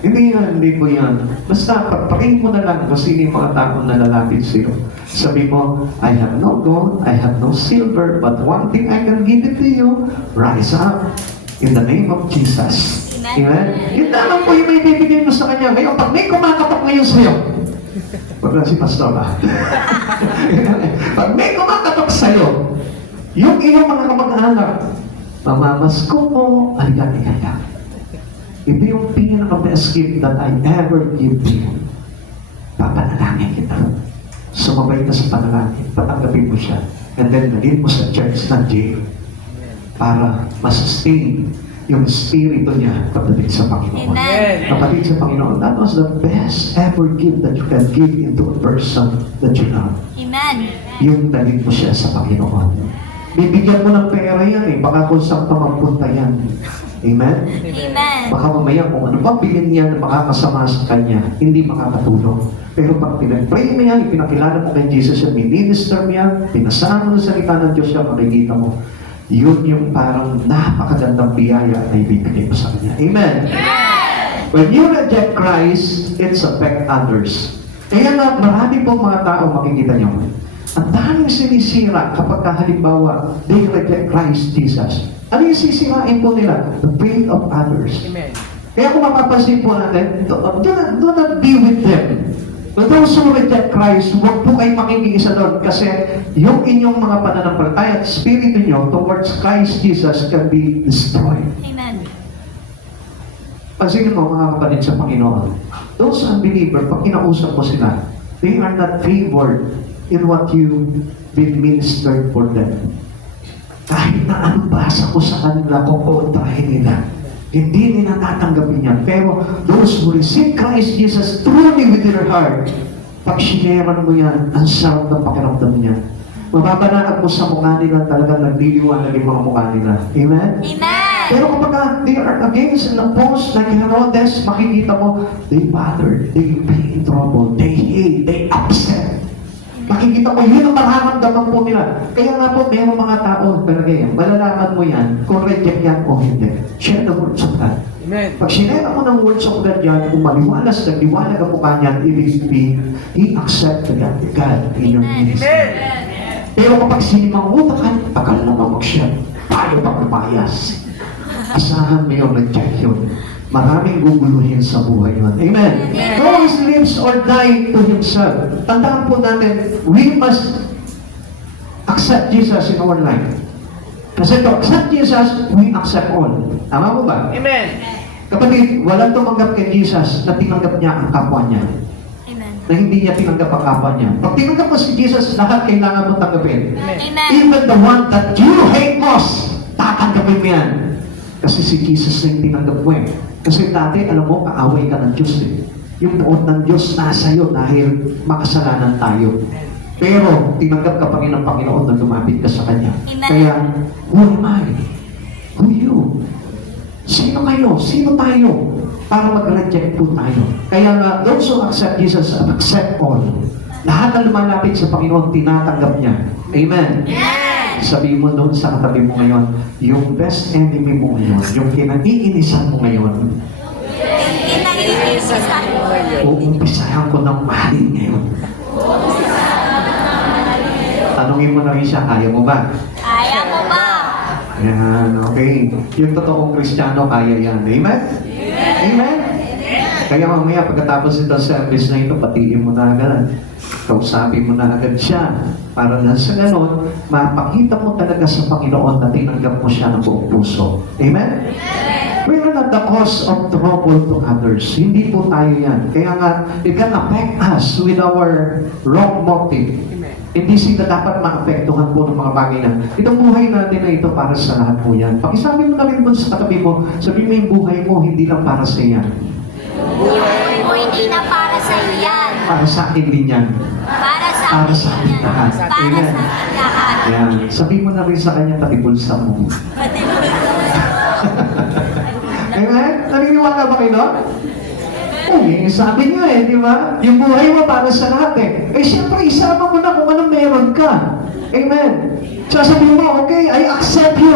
Hindi po yan. Basta pagpaking mo na lang kung sino yung mga taong nalalapit sa'yo. Sabi mo, I have no gold, I have no silver, but one thing I can give it to you, rise up in the name of Jesus. Amen? Yun naman po yung may bibigay mo sa kanya. Ngayon, pag may kumakatok ngayon sa'yo, wag lang si Pastor ba? Pag may kumakatok sa'yo, yung iyong mga kamag-anak, mamamasko mo, aligat-igaya. Ito yung pinaka-best gift that I ever give to you. Papanalangin kita. Sumabay ka sa panalangin, patanggapin mo siya. And then, naging mo sa church ng jail para masustain yung spirito niya pagdating sa Panginoon. Amen. Kapatid sa Panginoon, that was the best ever gift that you can give into a person that you love. Amen. Yung dalhin mo siya sa Panginoon. Bibigyan mo ng pera yan eh. Baka kung saan pa magpunta yan. Amen? Amen. Baka mamaya kung ano pa bilhin niya na makakasama sa kanya, hindi makakatulong. Pero pag pinag-pray mo yan, pinakilala mo kay Jesus yan, minister mo yan, pinasama mo sa salita ng Diyos yan, makikita mo, yun yung parang napakagandang biyaya na ibibigay mo sa kanya. Amen? When you reject Christ, it's affect others. Kaya nga, marami pong mga tao makikita nyo. Ang daming sinisira kapag halimbawa, they reject Christ Jesus. Ano yung sisirain po nila? The faith of others. Amen. Kaya kung mapapansin po natin, do not be with them. But those who reject Christ, huwag po kayo makikiisa doon kasi yung inyong mga pananampalataya at spirito nyo towards Christ Jesus can be destroyed. Amen. Pansinin mo mga kapatid sa Panginoon, those unbelievers, pag kinausap mo sila, they are not favored in what you been ministered for them. Kahit na anong basa ko sa kanila, kukontrahin nila. Hindi nila tatanggapin yan. Pero those who receive Christ Jesus truly with their heart, pag sineran mo yan, ang sarap ng pakiramdam niya. Mababanaan mo sa mukha nila talagang nagliliwanag yung mga mukha nila. Amen? Amen. Pero kapag they are against and opposed like Herodes, makikita mo, they bothered, they be in trouble, they hate, they upset. Makikita mo, yun ang mararamdaman po nila. Kaya nga po, mayroong mga tao, pero ganyan, malalaman mo yan kung reject yan o hindi. Share the words of God. Amen. Pag sinera mo ng words of God yan, kung maliwalas na liwanag ang mukha niyan, ibig sabihin, he accept God in your ministry. Pero kapag sinimanguta ka, tagal na mag-share. Paano ba kumayas? Asahan mo yung rejection. Maraming guguluhin sa buhay yun. Amen? No one lives or die to himself. Tandaan po natin, we must accept Jesus in our life. Kasi to accept Jesus, we accept all. Tama mo ba? Amen. Kapatid, walang tumanggap kay Jesus na tinanggap niya ang kapwa niya. Amen. Na hindi niya tinanggap ang kapwa niya. Pag tinanggap mo si Jesus, lahat kailangan mo tanggapin. Amen. Even the one that you hate most, tatanggapin mo yan. Kasi si Jesus na yung tinanggap mo eh. Kasi dati, alam mo, kaaway ka ng Diyos eh. Yung poon ng Diyos nasa iyo dahil makasalanan tayo. Pero, tinanggap ka pa rin ng Panginoon na lumapit ka sa Kanya. Amen. Kaya, who am I? Who you? Sino kayo? Sino tayo? Para mag-reject po tayo. Kaya nga, those who accept Jesus, accept all. Lahat na lumalapit sa Panginoon, tinatanggap niya. Amen. Yes. Sabi mo doon sa katabi mo ngayon, yung best enemy mo ngayon, yung kinaiinisan mo ngayon, uumpisahan ko ng mahalin ngayon. Tanungin mo na rin siya, kaya mo ba? Kaya mo ba? Yan, okay. Yung totoong Kristiyano, kaya yan. Amen? Amen? Kaya mamaya pagkatapos ito service na ito, patiin mo na agad. Kausapin mo na agad siya. Para na sa ganon, mapakita mo talaga sa Panginoon na tinanggap mo siya ng buong puso. Amen? We are not the cause of trouble to others. Hindi po tayo yan. Kaya nga, it can affect us with our wrong motive. Hindi sila dapat maapektuhan po ng mga bagay na itong buhay natin na ito para sa lahat po yan. Pakisabi mo na rin po sa katabi mo, sabihin mo yung buhay mo, hindi lang para sa yan. Buhay mo hindi na para sa iyan. Para sa akin din yan. Para sa Para akin sa akin yan. lahat. Para Amen. sa akin lahat. Yan. Sabihin mo na rin sa kanya, tatibulsa mo. Amen? Naniniwala ba kayo doon? Eh, sabi niyo eh, di ba? Yung buhay mo para sa lahat eh. Eh, siyempre, isama mo na kung anong meron ka. Amen. Sasabihin mo, okay, I accept you.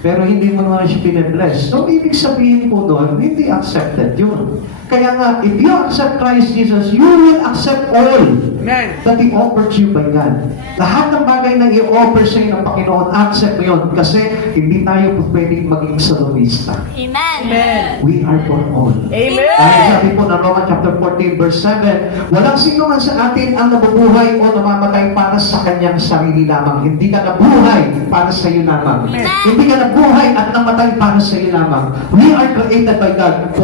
Pero hindi mo naman siya pinibless. So, ibig sabihin po doon, hindi accepted yun. Kaya nga, if you accept Christ Jesus, you will accept all Amen. that He offered you by God. Lahat ng bagay na i-offer sa iyo ng Panginoon, accept mo yun. Kasi hindi tayo po pwedeng maging salonista. Amen. Amen. We are for all. Amen. Dahil sabi po ng Romans chapter 14 verse 7, walang sino man sa atin ang nabubuhay o namamatay para sa kanyang sarili lamang. Hindi ka nabuhay para sa iyo lamang. Amen. Hindi ka nabuhay at namatay para sa iyo lamang. We are created by God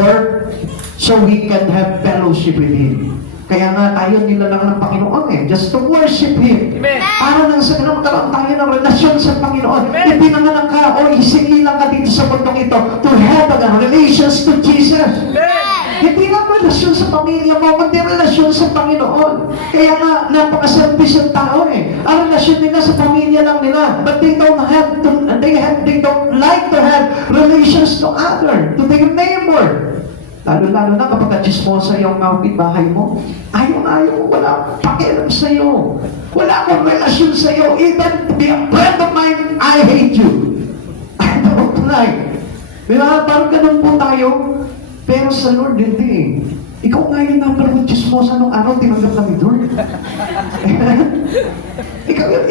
so we can have fellowship with Him. Kaya nga tayo nilalang ng Panginoon eh, just to worship Him. Amen. Para nang sa ganun magkaroon tayo ng relasyon sa Panginoon. Amen. Hindi nanganak ka o isinilang ka dito sa mundong ito to have a relations to Jesus. Amen. Hindi lang relasyon sa pamilya mo, kundi relasyon sa Panginoon. Kaya nga, napaka-selfish ang tao eh. Ang relasyon nila sa pamilya lang nila. But they don't don't like to have relations to other, to their neighbor. Lalo-lalo na kapag chismosa yung kapitbahay mo, ayaw na ayaw, wala akong pakialam sa'yo. Wala akong relasyon sa'yo. Even to be a friend of mine, I hate you. I don't like. Diba? Parang ganun po tayo. Pero sa Lord, hindi eh. Ikaw nga yung napalagod chismosa nung araw, tinanggap na ni Lord.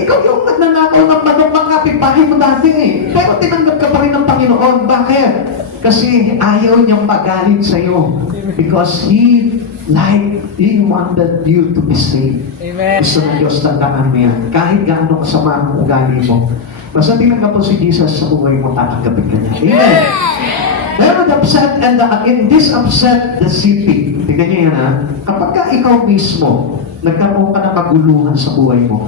ikaw yung nagnanakaw ng manok ng kapitbahay mo dati eh. Pero tinanggap ka pa rin ng Panginoon. Bakit? Kasi ayaw niyang magalit sa'yo. Because He wanted you to be saved. Amen. Gusto ng Diyos, tandaan mo yan. Kahit gaano kasama ang ugali mo. Basta tinanggap mo si Jesus sa buhay mo, tatanggapin ka niya. Amen. Meron upset and this upset the city. Tingnan niyo yan ha. Kapag ka ikaw mismo, nagkaroon ka ng kaguluhan sa buhay mo,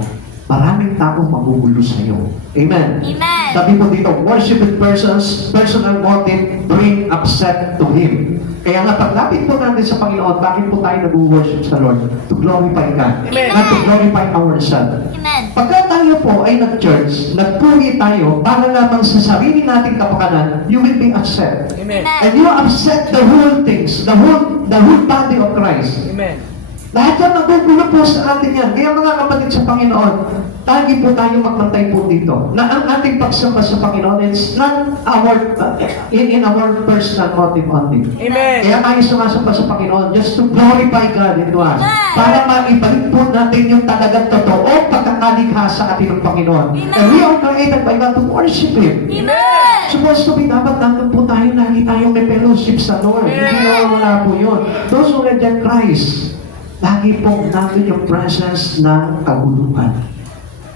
maraming tao magugulo sa iyo. Amen. Amen. Sabi po dito, worship with persons, personal motive, bring upset to Him. Kaya nga, paglapit po natin sa Panginoon, bakit po tayo nag-worship sa Lord? To glorify God. Amen. Not to glorify ourselves. Amen. Pagka tayo po ay nag-church, nagpuri tayo para lamang sa sarili nating kapakanan, you will be upset. Amen. And you upset the whole things, the whole body of Christ. Amen. Lahat yan nagugulo po sa atin yan. Kaya mga kapatid sa Panginoon, lagi po tayo magbantay po dito. Na ang ating pagsamba sa Panginoon is not in our personal motive only. Amen. Kaya tayo sumasamba sa Panginoon just to glorify God into us. Para maibalik po natin yung talagang totoo pagkakalikha sa atin ng Panginoon. And we are created by God to worship Him. Amen. Supposed to be dapat nandun po tayo, lagi tayong may fellowship sa Lord. Hindi nawawala po yun. Those who reject Christ, lagi pong nandun yung presence ng kaguluhan.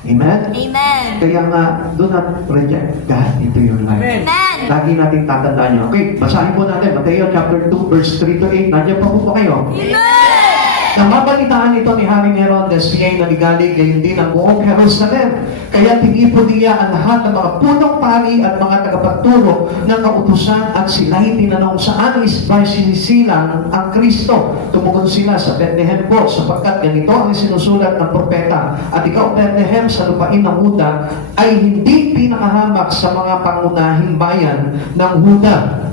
Amen? Amen. Kaya nga, do not reject God into your life. Amen. Amen. Lagi nating tatandaan nyo. Okay, basahin po natin. Mateo chapter 2, verse 3 to 8. Nandiyan pa po kayo. Amen. Nang mabalitaan ito ni Haring Herodes, siya'y naligalig, gayon din ang buong Jerusalem. Kaya tinipon niya ang lahat ng mga punong pari at mga tagapagturo ng kautusan at sila'y tinanong saan ba sinisilang ang Kristo. Tumugon sila sa Bethlehem po, sapagkat ganito ang sinusulat ng propeta. At ikaw, Bethlehem, sa lupain ng Huda, ay hindi pinakahamak sa mga pangunahing bayan ng Huda.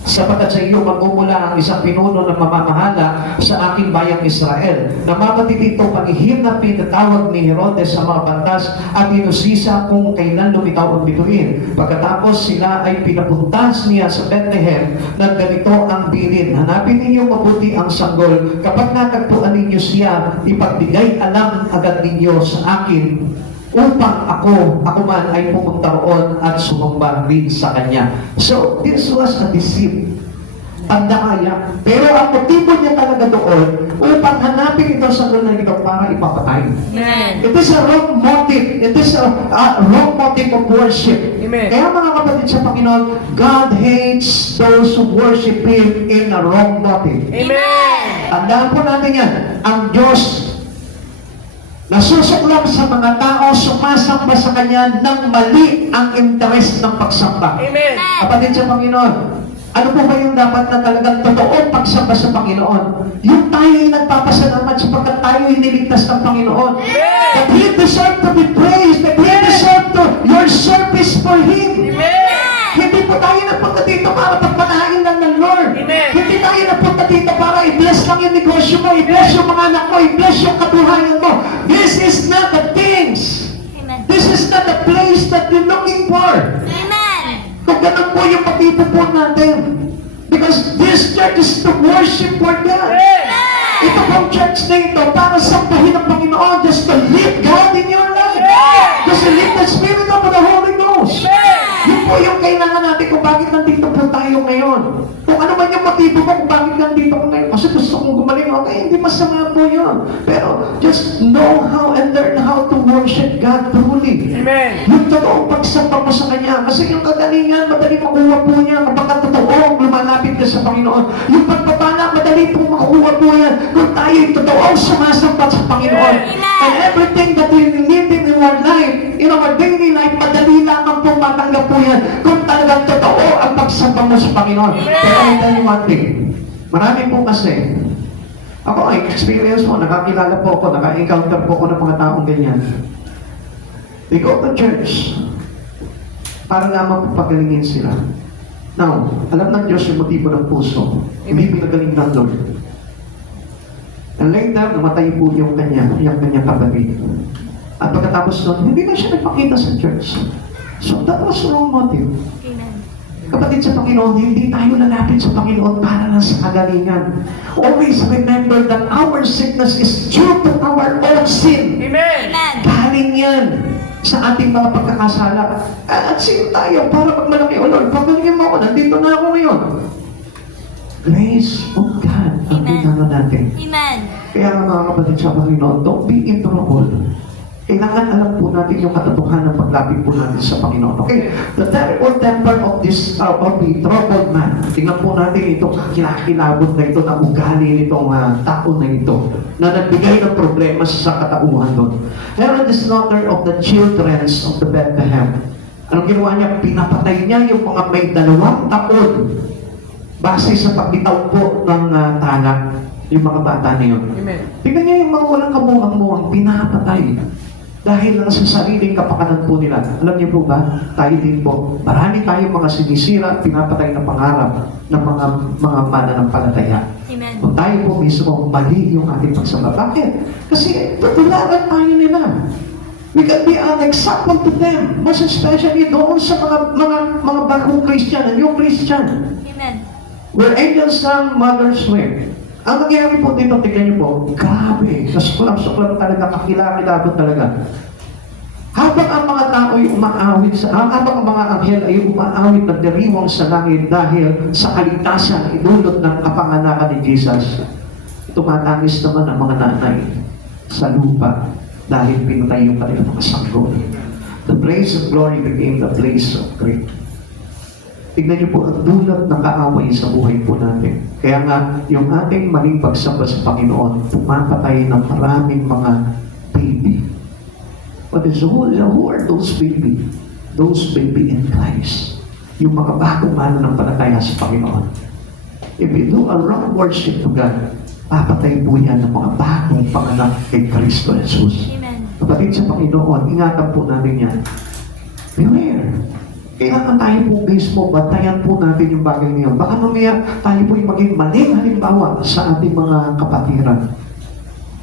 Sapagkat sa iyo magmumula ang isang pinuno na mamamahala sa aking bayang Israel. Namapatid ito panghihim na pinatawag ni Herodes sa mga bantas at inusisa kung kailan lumitaw ang bituin. Pagkatapos sila ay pinapuntas niya sa Bethlehem na ganito ang bilin. Hanapin ninyo mabuti ang sanggol. Kapag natagpuan ninyo siya, ipagbigay alam agad ninyo sa akin upang ako man ay pumunta roon at sumamba rin sa kanya. So, this was a deceit. Pandakaya. Pero ang motibo niya talaga doon upang hanapin ito sa lunar ito para ipapatay. Amen. It is a wrong motive. It is a wrong motive of worship. Amen. Kaya mga kapatid sa Panginoon, God hates those who worship Him in a wrong motive. Amen. Tandaan po natin yan. Ang Diyos nasusuklap sa mga tao, sumasamba sa Kanya nang mali ang interes ng pagsamba. Amen. Kapatid sa Panginoon, ano po ba yung dapat na talagang totoong pagsamba sa Panginoon? Yung tayo ay nagpapasalamat sapagkat tayo ay niligtas ng Panginoon. Amen. That He deserves to be praised, that He deserves to your service for Him. Amen. Hindi po tayo napunta dito para pagpanahin lang ng Lord. Amen. Hindi tayo napunta dito para i-bless lang yung negosyo mo, i-bless yung mga anak mo, i-bless yung kabuhayan mo. This is not the things. Amen. This is not the place that you're looking for. Amen. Kung ganun po yung pagtitipon natin. Because this church is to worship for God. Ito pong church na ito para sambahin ang Panginoon, just to live God in your life. Just to live the Spirit of the Holy Ghost. Yun po yung kailangan natin kung bakit nandito po tayo ngayon. Kung ano man yung motibo mo kung bakit nandito ko ngayon. Kasi gusto kong gumaling, okay, hindi masama po yun. Pero just know how and learn how to worship God truly. Amen. Yung totoong pagsamba mo sa Kanya. Kasi yung kagalingan, madali makuha po niya kapag totoong lumalapit ka sa Panginoon. Yung pagpapala, madali po makuha po yan kung tayo'y totoong sumasamba sa Panginoon. Amen. And everything that we need in our life, in our daily life, madali lamang po matanggap po yan kung talagang totoo ang pagsamba mo sa Panginoon. Pero I tell you one thing, marami po kasi, ako ay experience mo, nakakilala po ako, naka-encounter po ako ng mga taong ganyan. They go to church para lamang po pagalingin sila. Now, alam ng Diyos yung motibo ng puso. Hindi pinagaling ng Lord. And later, namatay po yung kanyang kapatid. At pagkatapos nun, hindi na siya nagpakita sa church. So that was wrong motive. Amen. Kapatid sa Panginoon, hindi tayo lalapit sa Panginoon para lang sa kagalingan. Always remember that our sickness is due to our own sin. Amen. Amen. Galing yan sa ating mga pagkakasala. At sino tayo para magmalaki, O Lord, pagalingin mo ako, nandito na ako ngayon. Grace of God ang Amen. kailangan natin. Amen. Kaya nga mga kapatid sa Panginoon, don't be in trouble. Kailangan alam po natin yung katotohanan ng paglapit po natin sa Panginoon. Okay? The terrible temper of this, of the troubled man. Tingnan po natin itong kinakilabot na ito, na ugali nitong tao na ito, na nagbigay ng problema sa katauhan doon. Herod the slaughter of the children of the Bethlehem. Anong ginawa niya? Pinapatay niya yung mga may 2 taon base sa pagbitaw po ng talak, yung mga bata na yun. Amen. Tingnan niyo yung mga walang kamuhang-muhang pinapatay dahil lang sa sariling kapakanan po nila. Alam niyo po ba, tayo din po, marami tayong mga sinisira, pinapatay na pangarap ng mga mananampalataya. Amen. Kung tayo po mismo, mali yung ating pagsamba. Bakit? Kasi tutularan tayo nila. We can be an example to them, most especially doon sa mga bagong Christian, yung Christian. Amen. Where angels sang, mothers wept. Ang nangyayari po dito, tignan niyo po, grabe, kasukulam-sukulam talaga, kakilakilabot talaga. Habang ang mga tao ay umaawit habang ang mga anghel ay umaawit na diriwang sa langit dahil sa kaligtasan idulot ng kapanganakan ni Jesus, tumatangis naman ang mga nanay sa lupa dahil pinatay yung kanilang mga sanggol. The place of glory became the place of grief. Tignan niyo po ang dulot ng kaaway sa buhay po natin. Kaya nga, yung ating maling pagsamba sa Panginoon, pumapatay ng maraming mga baby. But who are those baby? Those baby in Christ. Yung mga bagong mananampalataya sa Panginoon. If you do a wrong worship to God, papatay po yan ng mga bagong panganak kay Kristo Jesus. Amen. Kapatid sa Panginoon, ingatan po natin yan. Beware. Kailangan tayo po mismo, bantayan po natin yung bagay niyon. Baka mamaya tayo po yung maging maling halimbawa sa ating mga kapatiran.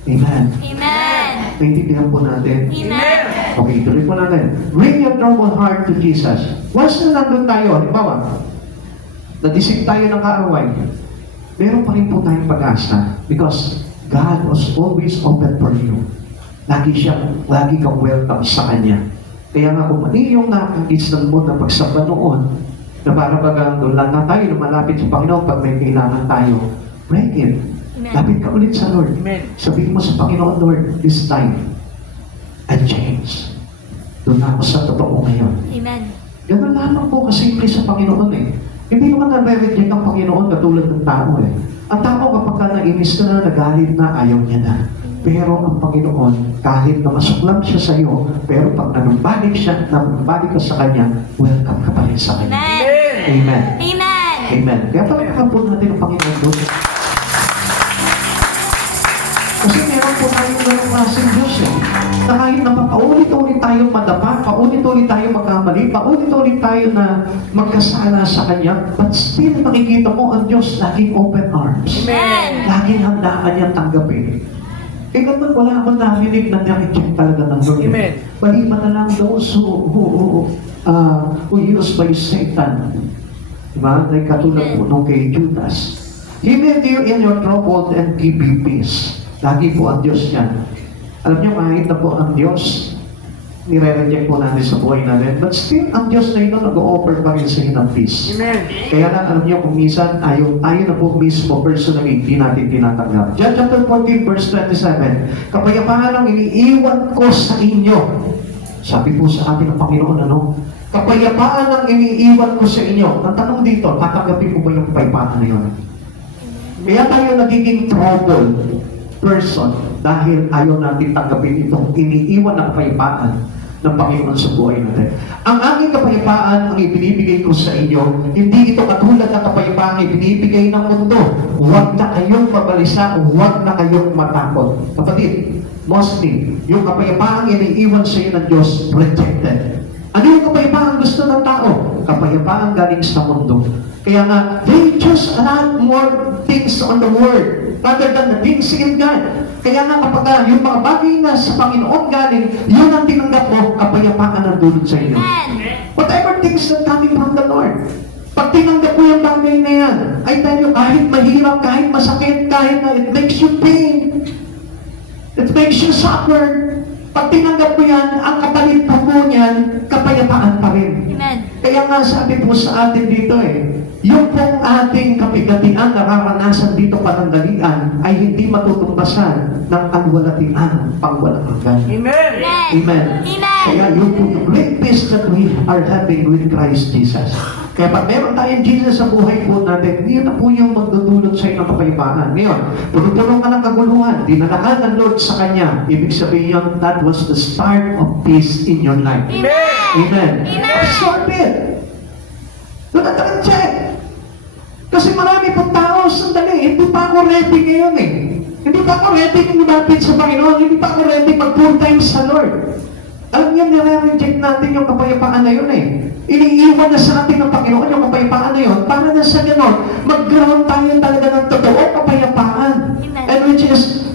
Amen. Amen. Naintindihan po natin. Amen. Okay, tuloy po natin. Bring your troubled heart to Jesus. Once na nandun tayo, halimbawa, nadisig tayo ng kaaway, meron pa rin po tayong pag-asa because God was always open for you. Lagi kang welcome sa Kanya. Kaya nga kung mali yung nakakisnan mo na pagsamba noon, na para bagang doon lang na tayo, lumalapit sa Panginoon pag may kailangan tayo, break it. Amen. Lapit ka ulit sa Lord. Amen. Sabihin mo sa Panginoon, Lord, this time, I change. Doon ako sa totoo ngayon. Amen. Ganun lamang po kasimple sa Panginoon eh. Hindi naman nare-reject ang Panginoon katulad ng tao eh. Ang tao kapag ka nainis na, nagalit na, ayaw niya na. Pero ang Panginoon, kahit na masuklam siya sa iyo, pero pag nanumbalik ka sa Kanya, welcome ka pa rin sa Kanya. Amen. Amen. Amen. Amen. Kaya palagpakan po natin ang Panginoon doon. Kasi meron po tayong ganong klaseng Diyos eh. Na kahit na paulit-ulit tayong madapa, paulit-ulit tayong magkamali, paulit-ulit tayo na magkasala sa Kanya, but still makikita mo ang Diyos laging open arms. Amen. Laging handa ka niyang tanggapin. Eh ganun, wala akong narinig na nireject talaga ng Lord. Amen. Maliban na lang those who used by Satan. Diba? Like katulad po nung kay Judas. He made you in your trouble and give you peace. Lagi po ang Diyos yan. Alam niyo, kahit na po ang Diyos, nire-reject po natin sa buhay natin. But still, ang Diyos na ito nag-o-offer pa rin sa inyo ng peace. Amen. Kaya lang, alam niyo, kung minsan, tayo na po mismo, personally, di natin tinatanggap. John chapter 14, verse 27, kapayapaan ang iniiwan ko sa inyo. Sabi po sa atin ng Panginoon, ano? Kapayapaan ang iniiwan ko sa inyo. Ang tanong dito, tatanggapin mo ba yung kapayapaan na yun? Kaya tayo nagiging troubled person dahil ayaw natin tanggapin itong iniiwan na kapayapaan ng Panginoon sa buhay natin. Ang aking kapayapaan ang ibinibigay ko sa inyo, hindi ito katulad ng kapayapaan ibinibigay ng mundo. Huwag na kayong mabalisa, huwag na kayong matakot. Kapatid, mostly, yung kapayapaan iniiwan sa iyo ng Diyos, rejected. Ano yung kapayapaan gusto ng tao? Kapayapaan galing sa mundo. Kaya nga, they choose a lot more things on the Word rather than the things in God. Kaya nga kapag yung mga bagay na sa Panginoon galing, yun ang tinanggap mo, kapayapaan ang dulot sa inyo. Amen. Whatever things that coming from the Lord. Pag tinanggap mo yung bagay na yan, I tell you, kahit mahirap, kahit masakit, kahit na it makes you pain, it makes you suffer, pag tinanggap mo yan, ang kapalit po niyan, kapayapaan pa rin. Amen. Kaya nga sabi po sa atin dito yung pong ating kapigatian na nararanasan dito panandalian ay hindi matutumbasan ng kanwalatian pangwalang hanggan. Amen. Amen. Amen. Kaya yung po the great peace that we are having with Christ Jesus. Kaya pag meron tayong Jesus sa buhay po natin, yun na po yung magdudulot sa inyo ng kapayapaan. Ngayon, puno-puno ka ng kaguluhan, dinalakan ng Lord sa Kanya. Ibig sabihin yun, that was the start of peace in your life. Amen. Amen. Amen. Absorb it. Do not check. Kasi marami pong tao, sandali, hindi pa ako ready ngayon eh. Hindi pa ako ready lumapit sa Panginoon. Hindi pa ako ready mag full time sa Lord. Alam niyo, nire-reject natin yung kapayapaan na yun eh. Iniiwan na sa atin ng Panginoon yung kapayapaan na yun para na sa gano'n, mag-ground tayo talaga ng totoo kapayapaan. Amen. And which is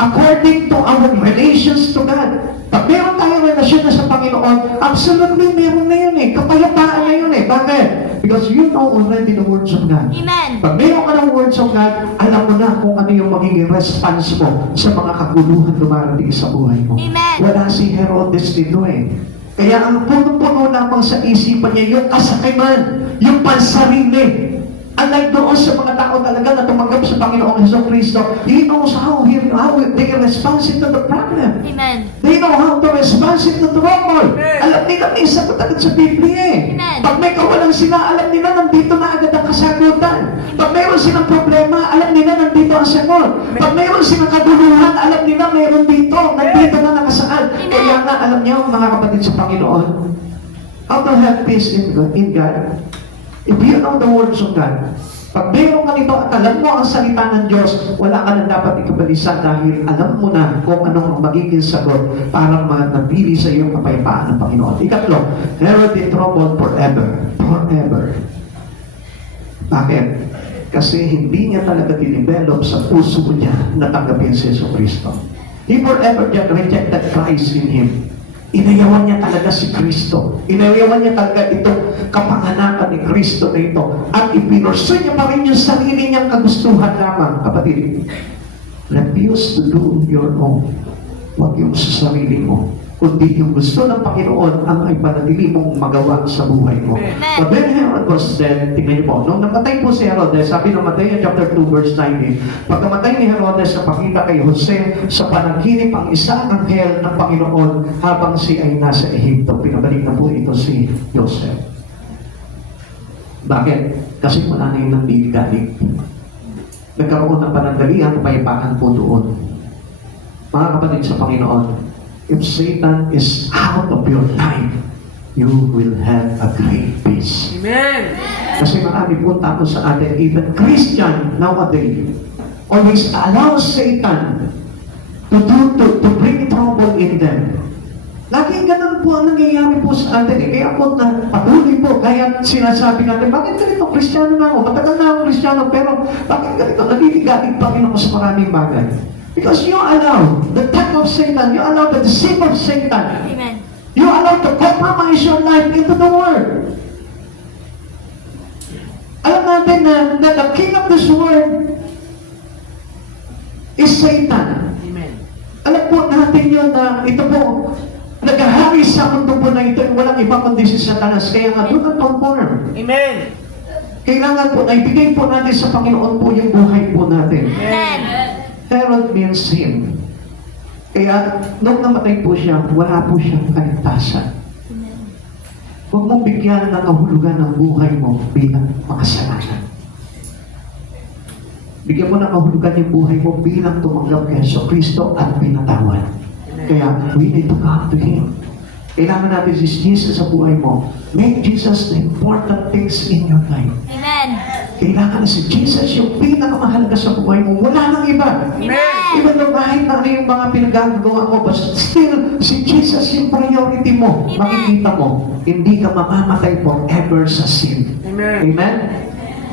according to our relations to God. Pag meron tayong relasyon na sa Panginoon, absolutely meron na yun eh. Kapayapaan na yun eh. Bakit? Because you know already the words of God. Amen. Pag meron ka ng words of God, alam mo na kung ano yung magiging response mo sa mga kaguluhan dumarating sa buhay mo. Amen. Wala si Herodes dito eh. Kaya ang puno-puno lamang sa isipan niya yung kasakiman, yung pansarili. Unlike doon sa mga tao talaga na tumanggap sa Panginoong Jesucristo, He knows how they can respond to the problem. Amen. They know how to respond to trouble. Alam nila may sagot agad sa Biblia eh. Amen. Pag may kawalan sila, alam nila nandito na agad ang kasagutan. Pag mayroon silang problema, alam nila nandito ang sagot. Pag mayroon silang kaguluhan, alam nila mayroon dito, nandito na nakasaan. Kaya nga, alam niyo mga kapatid sa Panginoon, how to have peace in God. If you know the words of God, pag mayroon ka nito at alam mo ang salita ng Diyos, wala ka na dapat ikabalisa dahil alam mo na kung anong magiging sagot para manatili sa iyong kapayapaan ng Panginoon. Ikatlo, never be troubled forever. Forever. Bakit? Kasi hindi niya talaga dinevelop sa puso niya na tanggapin si Jesucristo. He forever rejected Christ in him. Inayawan niya talaga si Kristo. Inayawan niya talaga itong kapanganakan ni Kristo na ito. At ipinursu niya pa rin yung sarili niyang kagustuhan lamang. Kapatid, refuse to do your own. Huwag yung sa sarili mo. Kundi yung gusto ng Panginoon ang ay panatili mong magawa sa buhay mo. But when Herod was dead, tingnan niyo po, nung namatay po si Herodes, sabi ng Mateo chapter 2 verse 19, pagkamatay ni Herodes, napakita kay Jose sa panaginip ang isang anghel ng Panginoon habang si ay nasa Ehipto. Pinabalik na po ito si Joseph. Bakit? Kasi wala na yung nandigalig. Nagkaroon ng panandalian, kapayapaan po doon. Mga kapatid sa Panginoon, if Satan is out of your life, you will have a great peace. Amen. Kasi marami po tao sa atin, even Christian nowadays, always allow Satan to bring trouble in them. Laging ganun po ang nangyayari po sa atin. Kaya po na patuloy po, kaya sinasabi natin, bakit ganito, Kristiyano na ako, matagal na akong Kristiyano, pero bakit ganito, naliligatig pa rin ako sa maraming bagay. Because you allow the type of Satan, you allow the deceit of Satan, Amen. you allow to compromise your life into the world. Alam natin na the king of this world is Satan. Amen. Alam po natin yun na ito po, naghahari sa mundo po na ito, walang iba kundi si Satanas. Kaya nga, do not conform. Amen. Kailangan po na ibigay po natin sa Panginoon po yung buhay po natin. Amen. Herod means him. Kaya, nung namatay po siya, wala po siyang kaligtasan. Huwag mong bigyan ng kahulugan ng buhay mo bilang makasalanan. Bigyan mo ng kahulugan yung buhay mo bilang tumanggap kay Jesucristo at pinatawad. Kaya, we need to come to Him. Kailangan natin si Jesus sa buhay mo. Make Jesus the important things in your life. Amen. Kailangan na si Jesus yung pinakamahalaga sa buhay mo. Wala nang iba. Amen. Even though kahit na ano yung mga pinagagawa mo, but still, si Jesus yung priority mo. Amen. Makikita mo, hindi ka mamamatay forever sa sin. Amen. Amen?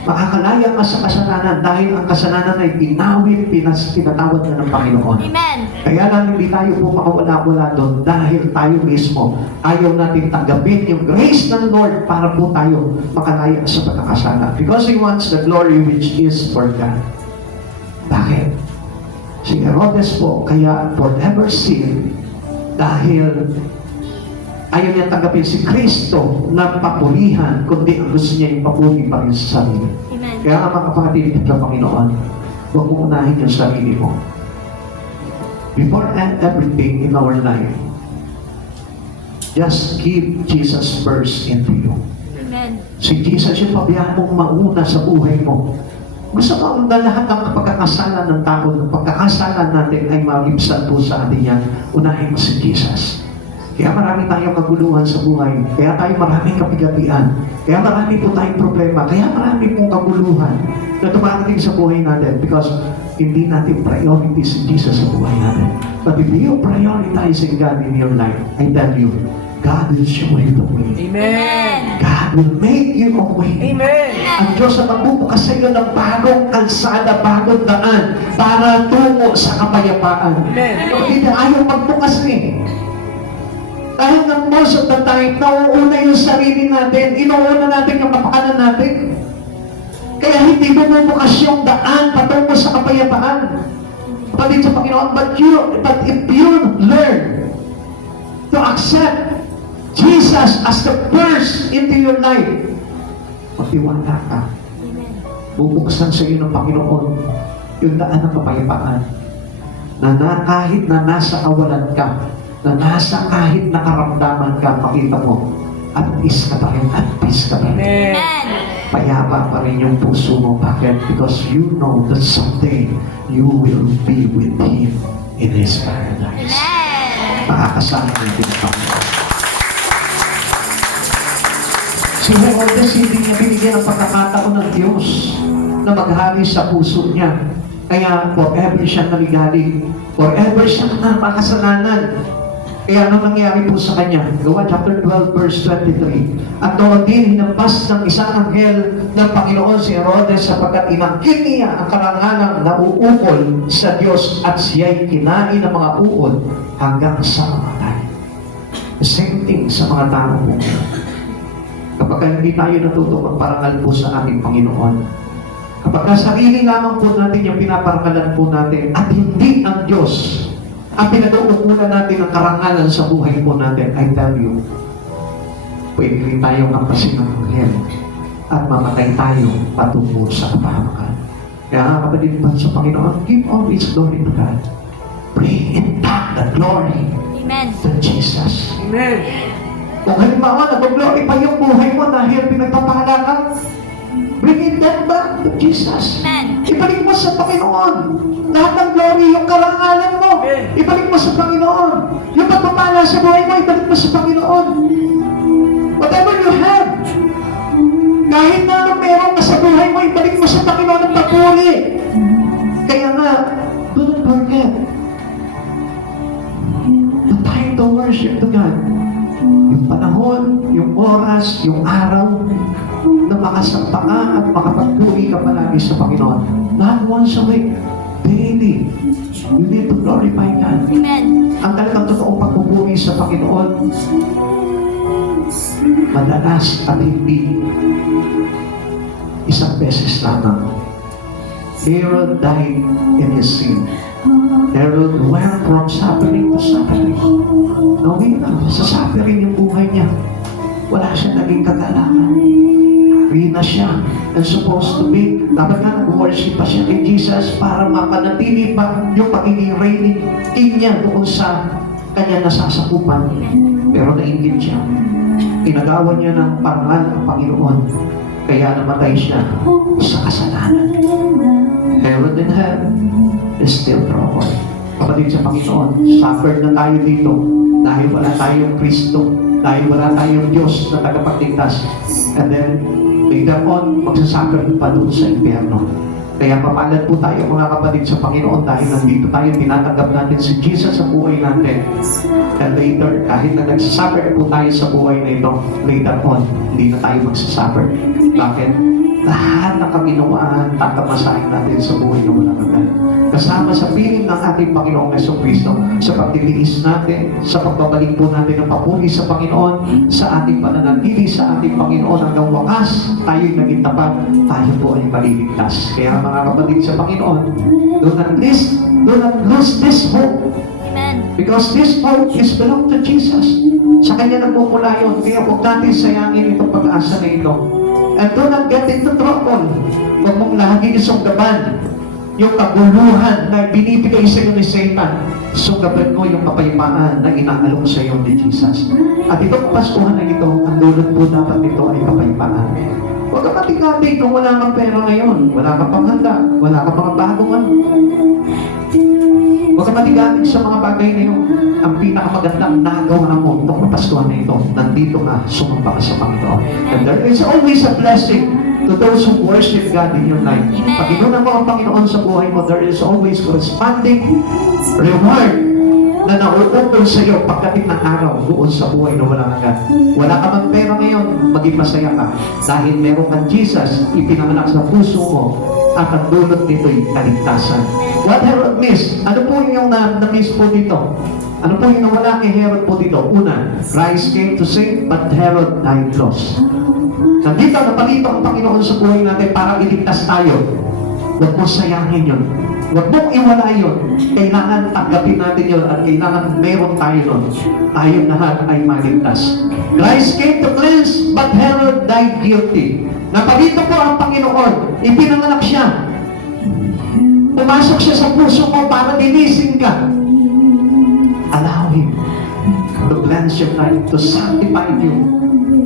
Makakalaya ka sa kasalanan dahil ang kasalanan ay pinatawad na ng Panginoon. Amen. Kaya lang hindi tayo po makawala-wala doon dahil tayo mismo ayaw natin tanggapin yung grace ng Lord para po tayo makalaya sa pagkakasala. Because He wants the glory which is for God. Bakit? Si Herodes po, kaya forever sin dahil ayaw niya tanggapin si Kristo na papulihan, kundi ang gusto niya yung papuli pa rin sa sarili. Amen. Kaya nga mga kapatid sa Panginoon, huwag mo unahin yung sarili mo. Before everything in our life, just give Jesus first into you. Amen. Si Jesus yung pabayaan mong mauna sa buhay mo. Gusto mo na lahat ng pagkakasala ng tao, ng pagkakasala natin ay malipsan po sa atin yan, unahin mo si Jesus. Kaya marami tayong kaguluhan sa buhay. Kaya tayo maraming kapigatian. Kaya marami po tayong problema. Kaya marami pong kaguluhan na dumarating sa buhay natin because hindi natin priority si Jesus sa buhay natin. But if you prioritize God in your life, I tell you, God will show you the way. Amen. God will make you a way. Amen. Ang Diyos ang magbubukas sa iyo ng bagong kalsada, bagong daan para tungo sa kapayapaan. Amen. Hindi na ayaw magbukas Dahil na most of the time, nauuna yung sarili natin, inuuna natin yung kapakanan natin. Kaya hindi bumubukas yung daan patungo sa kapayapaan. Kapatid sa Panginoon, but if you learn to accept Jesus as the first into your life, magtiwala ka. Amen. bubuksan sa iyo ng Panginoon yung daan ng kapayapaan. Kahit na nasa kawalan ka, na nasa kahit nakaramdaman ka, makita mo, at peace ka pa rin, at peace ka pa rin. Amen. Amen. Payapa pa rin yung puso mo. Bakit? Because you know that someday you will be with Him in His paradise. Amen. Makakasama natin ang Panginoon. Si Herodes hindi niya binigyan ng pagkakataon ng Diyos na maghari sa puso niya. Kaya forever siyang naligalig. Forever siyang napakasalanan. Kaya ano nangyari po sa kanya? Gawa chapter 12 verse 23. At noon din hinampas ng isang anghel ng Panginoon si Herodes sapagkat inangkin niya ang karangalang nauukol sa Diyos at siya'y kinain ng mga uod hanggang sa mamatay. The same thing sa mga tao po. Kapag hindi tayo natuto magparangal po sa ating Panginoon, kapag sarili lamang po natin yung pinaparangalan po natin at hindi ang Diyos ang pinag-uukulan natin ng karangalan sa buhay po natin, I tell you, pwede rin tayong kapasin ng anghel at mamatay tayo patungo sa kapahamakan. Kaya nga kapatid pa sa Panginoon, give all its glory to God. Bring it back the glory Amen. to Jesus. Amen. Kung halimbawa, nag-glory pa yung buhay mo dahil pinagpapala ka, bring it back to Jesus. Amen. Ibalik mo sa Panginoon. Lahat ng glory, yung karangalan mo, ibalik mo sa Panginoon. Yung pagpapala sa buhay mo, ibalik mo sa Panginoon. Whatever you have, kahit na anong meron ka sa buhay mo, ibalik mo sa Panginoon ang papuri. Kaya nga, do not forget the time to worship to God. Yung panahon, yung oras, yung araw na makasampa ka at makapagpuri ka palagi sa Panginoon. Not once a week, daily. You need to glorify God. Amen. Ang talagang totoong pagpupuri sa Panginoon, madalas at hindi isang beses lamang. Herod died in his sin. Herod went from suffering to suffering. Knowing na, sa suffering yung buhay niya, wala siya naging kagalangan. Rina siya and supposed to be, dapat nga nag-worship pa siya kay Jesus para mapanatili pa yung pagiging reigning king niya doon sa kanya nasasakupan. Pero nainggit siya. Pinagawan niya ng parangal ang Panginoon. Kaya namatay siya sa kasalanan. Herod in hell is still trouble. Kapatid sa Panginoon, suffered na tayo dito dahil wala tayong Kristo, dahil wala tayong Diyos na tagapagligtas. And then, later on, magsasuffer pa doon sa impyerno. Kaya papalad po tayo mga kapatid sa Panginoon dahil nandito tayo, tinatanggap natin si Jesus sa buhay natin. And later, kahit na nagsasuffer po tayo sa buhay na ito, later on, hindi na tayo magsasuffer. Bakit? Lahat ng kaginawaan, tatamasahin natin sa buhay na walang hanggan. Kasama sa piling ng ating Panginoong Jesucristo, sa pagtitiis natin, sa pagbabalik po natin ng papuri sa Panginoon, sa ating pananatili sa ating Panginoon hanggang wakas, tayo'y naging tapat, tayo po ay maliligtas. Kaya mga kapatid sa Panginoon, do not lose this hope. Amen. Because this hope is belong to Jesus. Sa Kanya nagmumula yun. Kaya huwag natin sayangin itong pag-asa na ito. And do not get into trouble. Huwag mong lagi isunggaban yung kaguluhan na binibigay sa iyo ni Satan. Sunggaban mo yung kapayapaan na inaalok sa iyo ni Jesus. At itong Paskuhan na ito, ang dulot po dapat nito ay kapayapaan. Huwag ka matigati kung wala kang pera ngayon, wala kang panghanda, wala kang mga bagong ano. Huwag ka matigati sa mga bagay na yun. Ang pinakamagandang nagawa mo itong Paskuhan na ito, nandito ka, sumamba ka sa Panginoon. And there is always a blessing to those who worship God in your life. Pag inunan mo ang Panginoon sa buhay mo, there is always corresponding reward na nauukol sa iyo pagdating ng araw doon sa buhay na walang hanggan. Wala ka mang pera ngayon, maging masaya ka. Dahil meron kang Jesus, ipinanganak sa puso mo, at ang dulot nito'y kaligtasan. What Herod missed? Ano po yung na-miss po dito? Ano po yung nawala kay Herod po dito? Una, Christ came to save, but Herod died lost. Nandito, napalito ang Panginoon sa buhay natin para iligtas tayo. Huwag mo sayangin yun. Huwag mong iwala yun. Kailangan tanggapin natin yun at kailangan meron tayo nun. Tayong lahat ay maligtas. Christ came to cleanse, but Herod died guilty. Naparito po ang Panginoon. Ipinanganak siya. Pumasok siya sa puso mo para linisin ka. Allow Him to cleanse your life, to sanctify you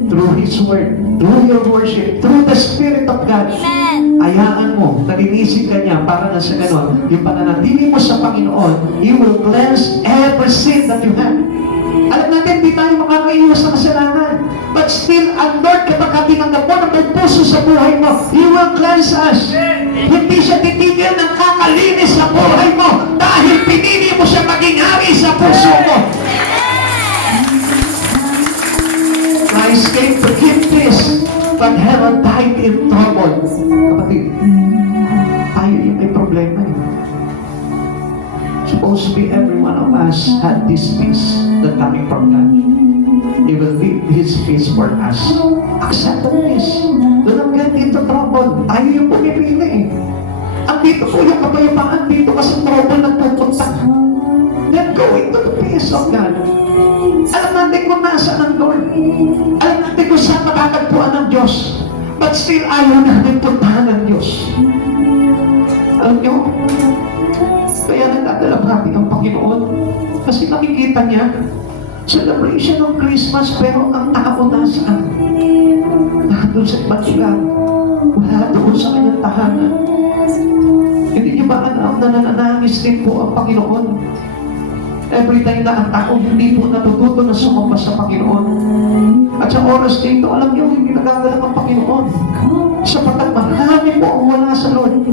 through His Word, through your worship, through the Spirit of God. Amen. Hayaan mo, nalinisin ka niya para na sa ganon. Yung pananatili mo sa Panginoon, He will cleanse every sin that you have. Alam natin, di tayo makakaiwas sa kasalanan. But still, ang Lord, kapag tinanggap mo ng may puso sa buhay mo, He will cleanse us. Hindi siya titigil ng kakalinis sa buhay mo dahil pinili mo siya maging hari sa puso mo. Christ came to give this, but heaven died in trouble. Kapatid, tayo yung may problema eh. Supposed to be every one of us had this peace that coming from God. He will leave His peace for us. Accept the peace. Do not get into trouble. Tayo yung pumipili eh. Ang dito po yung kapayapaan dito kasi trouble nagpupunta. Then go into the peace of God. Alam natin kung nasaan ang Lord. Alam natin kung saan makakagpuan ng Diyos. But still, ayaw natin puntahan ng Diyos. Alam nyo? Kaya nagdadala natin ang Panginoon. Kasi nakikita niya, celebration ng Christmas, pero ang tao nasaan? Nandun sa ibang lugar. Wala doon sa kanyang tahanan. Hindi niyo ba alam na nananangis din po ang Panginoon? Every time na ang tao hindi po natututo na sumamba sa Panginoon. At sa oras dito, alam niyo, hindi nagagalang ang Panginoon. Sapagkat marami po ang wala sa Lord.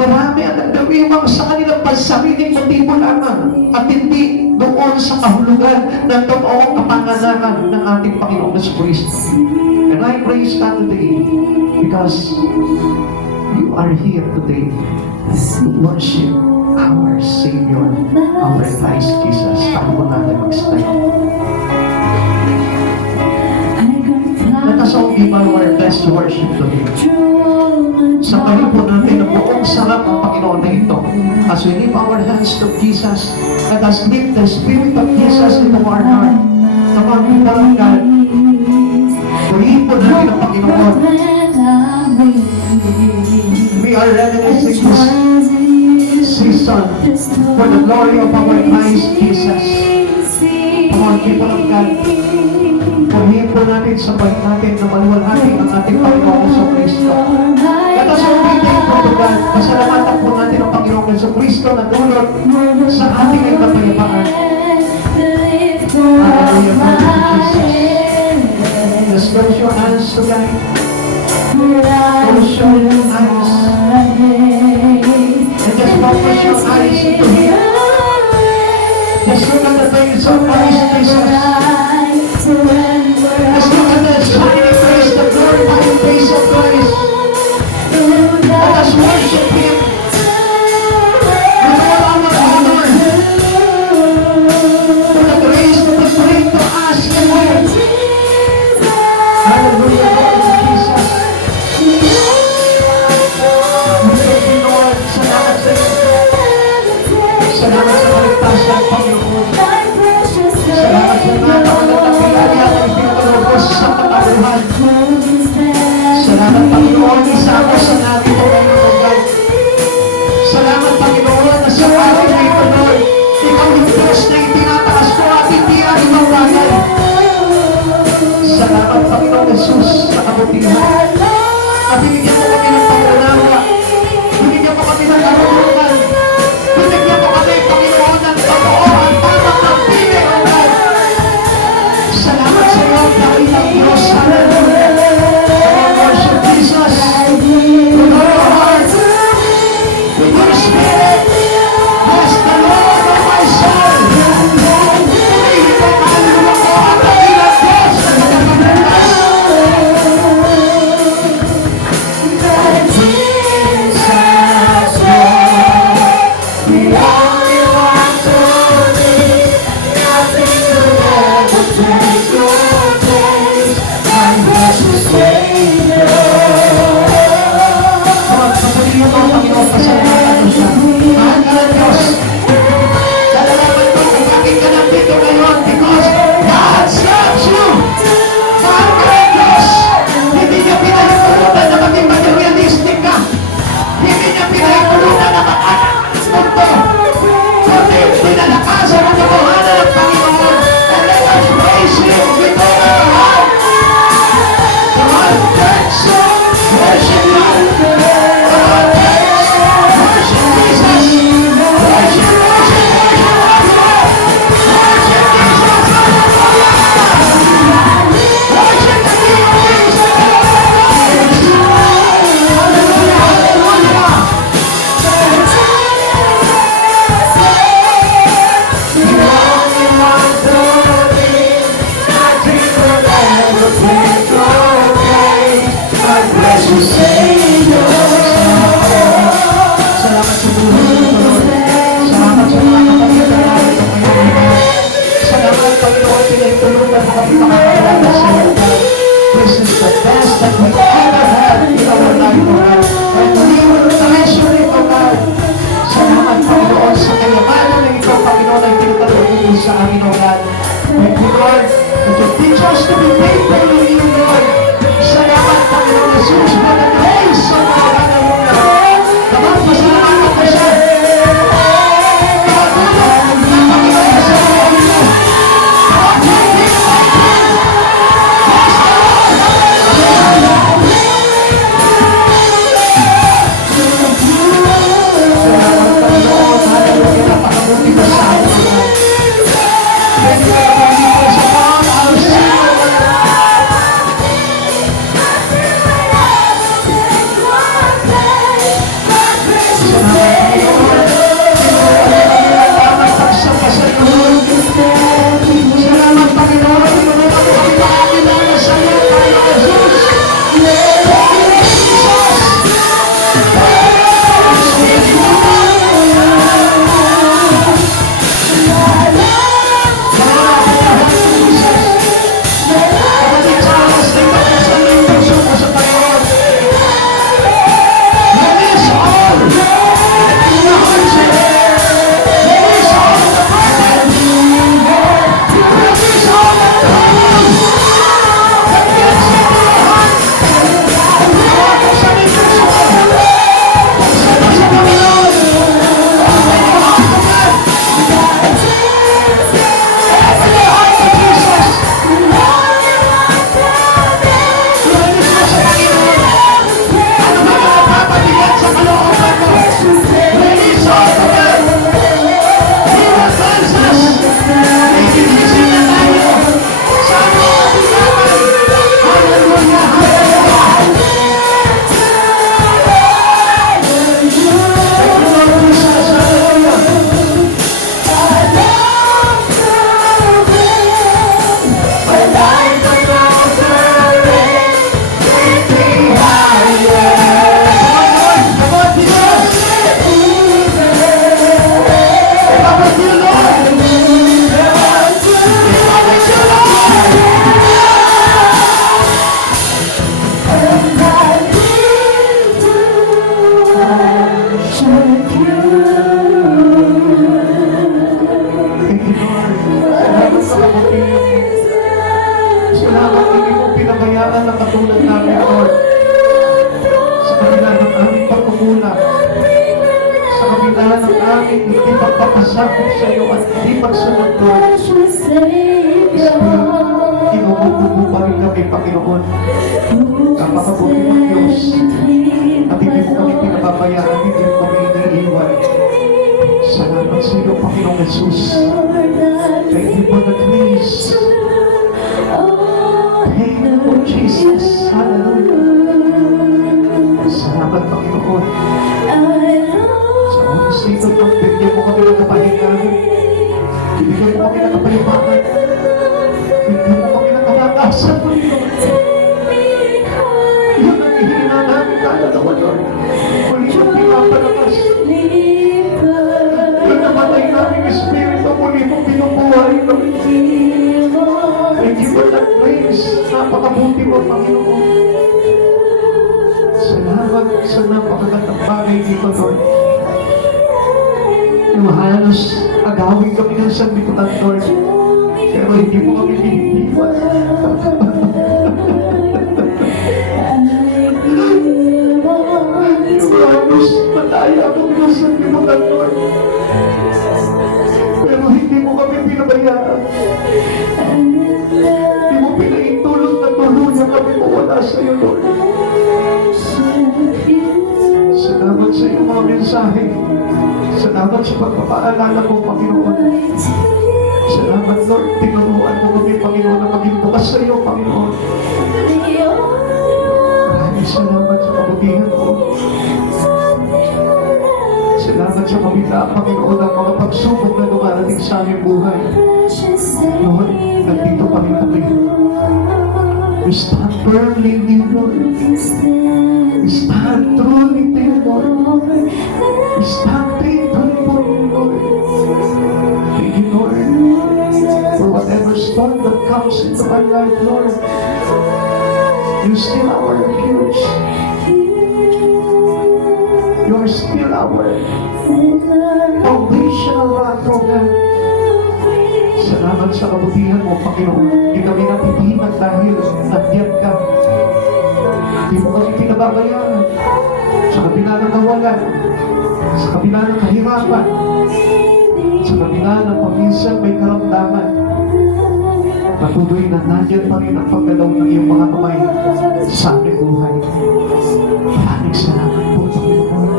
Marami ang nagdawimang sa kanilang pansariling motibo lamang at hindi doon sa kahulugan ng totoong kapanganakan ng ating Panginoon na Kristo. And I praise God today because you are here today to worship our Savior, our Christ Jesus. Tayo po natin mag-stand. Let us all give our best to worship to Him. Sabahin po natin ang buong sarap ng Panginoon na ito. As we lift our hands to Jesus, let us lift the Spirit of Jesus into our heart. Sa mga people of God, purihin po natin ang Panginoon. We are reminiscing this season for the glory of our Christ Jesus. Come on, people of God. Purihin po natin sa buhay natin na maluwalhati ang ating Panginoon sa Kristo. Let us all be thankful to God. Pasalamatan po natin ang Panginoon sa Kristo na dulot sa ating ay kapayapaan. Hallelujah, thank you, Jesus. Just close your hands to God. Close your eyes. And just focus your eyes into Him. Just look at the face of Christ Jesus. Let's look at the shining face, the glorified face of Christ. Let us worship Him with all our honor. For the grace that is bring to us in Him. Hallelujah, Lord Jesus. We thank you, Lord. Salamat sa iyo. Salamat sa kaligtasan, Panginoon. Salamat sa mga kapagandang pinalya na ipinagulubos sa katauhan. Salamat, Panginoon, isama sa natin o Panginoon God. Salamat, Panginoon, na sa araw na ito, Lord, Ikaw yung Diyos na itinataas ko at hindi ang ibang bagay. Salamat, Panginoon Jesus, sa kabutihan. At binigyan mo kami ng pangunawa. Binigyan mo kami ng karunungan. Binigyan mo kami, Panginoon, ng totoo ang tamang ng pili, O God. Salamat sa iyo, dakilang Diyos. Hallelujah. Our worship Jesus. With our hearts. With your spirit. Bless the Lord of my soul. Purihin mo ang luwa ko at dakilang Diyos na nagkakamit. Thank you, Lord. Salamat sa kapatid. Salamat hindi mo pinabayaan na katulad namin, Lord. Sa kabila ng aming pagkukulang, sa kabila ng aming hindi pagpapasakot sa iyo at hindi pagsunod, Lord. Inuupo pa rin kami, Panginoon. Kapakabuti ng Diyos. At hindi mo kami pinababayaan, hindi mo kami iniiwan. Salamat sa iyo, Panginoong Jesus. Thank you for the grace. Thank you for Jesus. Hallelujah. Salamat, Panginoon. Sa oras dito, Lord, bigyan mo kami ng kapahingahan. Bigyan mo kami ng kapayapaan. Bigyan mo kami ng kalakasan, Panginoon. Yun ang hihina namin kalalawa, Lord. Muli yung pinapalakas. Yun namatay namin Espiritu, muli mong binubuhay, Lord. Thank you for that grace. Napakabuti mo, Panginoon. Salamat sa napakagandang bagay dito, Lord. Yung halos agawin kami ng sanlibutan, Lord. Pero hindi mo kami pinitiwan. Yung halos mataya kami ng sanlibutan, Lord. Pero hindi mo kami pinabayaan. Hindi mo pinaitulog na tuluyan kami mawala sa iyo, Lord. Salamat sa iyong mga mensahe. Salamat sa pagpapaalala mo, Panginoon. Salamat, Lord. Tinuruan mo kami, Panginoon, na maging bukas sa iyo, Panginoon. Maraming salamat sa kabutihan mo. Salamat sa kabila, Panginoon, ang mga pagsubok na dumarating sa aming buhay. Lord, nandito kami kami. We stand firmly in you, Lord. We stand truly in you, Lord. We stand faithfully for you, Lord. Thank you, Lord, for whatever storm that comes into my life, Lord. You still our refuge. You are still our foundational rock, O God. Salamat sa kabutihan mo, Panginoon. Hindi kami natitinag dahil nandiyan ka. Hindi mo kami pinababayaan. Sa kabila ng kawalan, sa kabila ng kahirapan, sa kabila ng paminsan may karamdaman, patuloy na nandiyan pa rin ang paggalaw ng iyong mga kamay sa aming buhay. Maraming salamat po, Panginoon.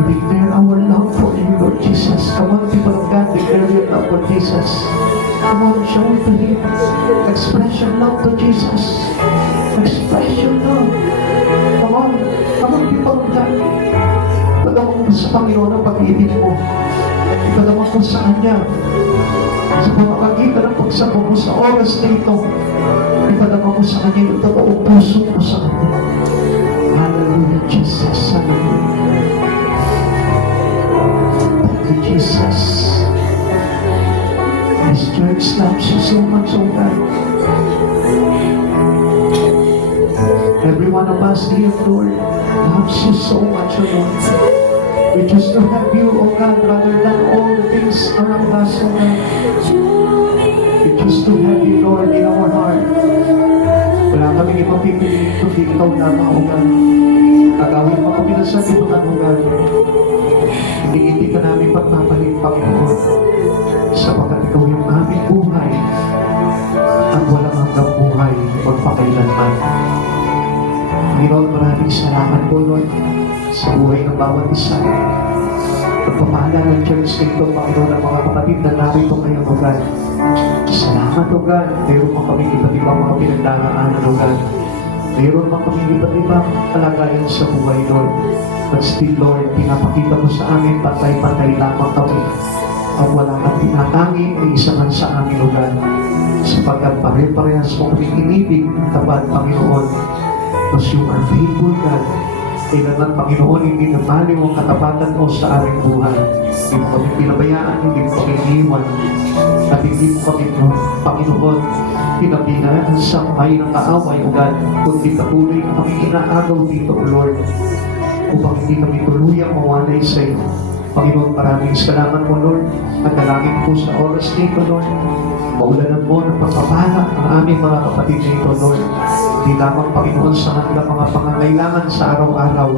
We declare our love for you, Lord Jesus. Come on, people of God, declare your love for Jesus. Come on, show it to Him. Express your love to Jesus. Express your love. Come on, people of God. Padamang mo sa Panginoon ang pag-ibig mo. Ipadamang mo sa Kanya. Sa pamamagitan ng pagsabong mo sa oras na ito, ipadamang mo sa Kanya yung totoong puso mo sa Kanya. Hallelujah, Jesus. Hallelujah. Jesus. This church loves you so much, oh God. Every one of us here, Lord, loves you so much, oh Lord. We choose to have you, oh God, rather than all the things around us, oh God. We choose to have you, Lord, in our heart. Wala kaming ipapipili kundi ikaw lamang, oh God. Agawin mo kami na sa libutan, oh God. Hindi ka namin pagpapalit, Panginoon, sapagkat ikaw yung aming buhay at walang hanggang buhay magpakailanman. Panginoon, maraming salamat po, Lord, sa buhay ng bawat isa. Pagpapala ng church nito, Panginoon, ang mga kapatid na narito ngayon, O God. Salamat, O God. Mayroon pa kami iba't ibang mga pinagdaraanan, O God. Mayroon pa kami iba't ibang kalagayan sa buhay, Lord. But still, Lord, pinapakita mo sa amin, patay-patay lamang kami. At wala kang tinatangi o isa man sa amin, O God. Sapagkat pare-parehas mo kami inibig, tapat, Panginoon. Because you are faithful, God. Kailangan, Panginoon, hindi namali mo ang katapatan mo sa aming buhay. Hindi mo kami pinabayaan, hindi mo kami iniwan. At hindi mo kami, Panginoon, pinabinaan sa may ng kaaway, O God. Kundi patuloy na kami inaagaw dito, O Lord. upang hindi kami tuluyang mawalay sa iyo. Panginoon, maraming salamat po, Lord. At dalangin po sa oras nito, Lord. Maulanan mo ng pagpapala ang aming mga kapatid nito, Lord. Hindi lamang, Panginoon, sa kanilang mga pangangailangan sa araw-araw.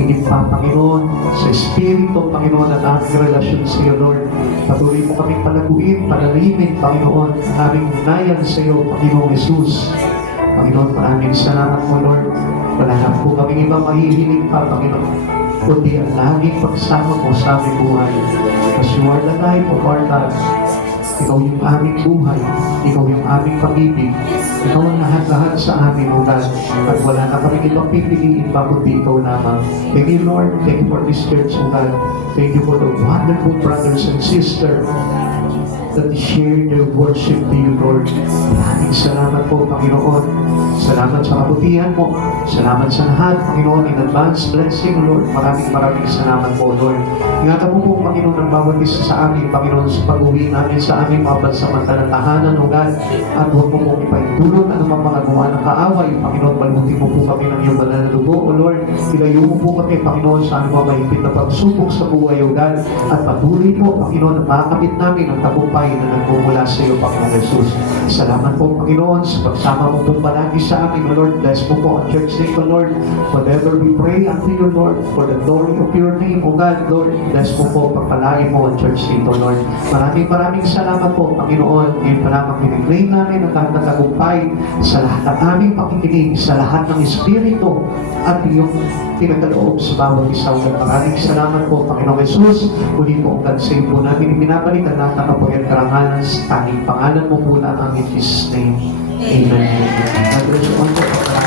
Higit pa, Panginoon, sa Espiritu, Panginoon, at aming relasyon sa iyo, Lord. Patuloy mo kaming palaguin, panalimin, Panginoon, ang aming hinayan sa iyo, Panginoon Jesus. Panginoon, maraming salamat po, Lord. Wala na po kaming iba mahihiling pa, Panginoon, kundi ang laging pagsama mo sa aming buhay. Because you are the life of our lives. Ikaw yung aming buhay. Ikaw yung aming pag-ibig. Ikaw ang lahat-lahat sa amin, O God. At wala na kaming ibang pipiliin pa kundi ikaw lamang. Thank you, Lord. Thank you for this church, O God. Thank you for the wonderful brothers and sisters that share their worship to you, Lord. Maraming salamat po, Panginoon. Salamat sa kabutihan mo. Salamat sa lahat, Panginoon, in advance blessing, Lord. Maraming salamat po, Lord. Ingatan mo po, Panginoon, ang bawat isa sa amin, Panginoon, sa pag-uwi namin sa aming mga pansamantalang tahanan, O God. At huwag mo pong ipaitulot ang mga gawa ng kaaway, Panginoon. Balmutin mo po kami ng iyong banal na dugo, O Lord. Ilayo mo po kami, Panginoon, sa anumang mahigpit na pagsubok sa buhay, O God. At patuloy po, Panginoon, na makakapit namin ang tagumpay na nagmumula sa iyo, Panginoon Jesus. Salamat po, Panginoon, sa pagsama mo po palagi sa amin, O Lord. Bless mo po ang church name, O Lord. Whatever we pray unto you, Lord, for the glory of your name, O God, Lord. Bless mo po, pagpalain mo ang church nito, Lord. Maraming salamat po, Panginoon. Ngayon pa lamang pinag-claim namin ang lahat ng tagumpay sa lahat ng aming pakikinig, sa lahat ng Espiritu at iyong pinagkaloob sa bawat isa. Maraming salamat po, Panginoon Jesus. Muli po ang God-save po namin. Binabalik ang lahat ng kapagyat karangalan sa tanging pangalan mo po lang ang in Jesus' name. Amen. God bless you all po.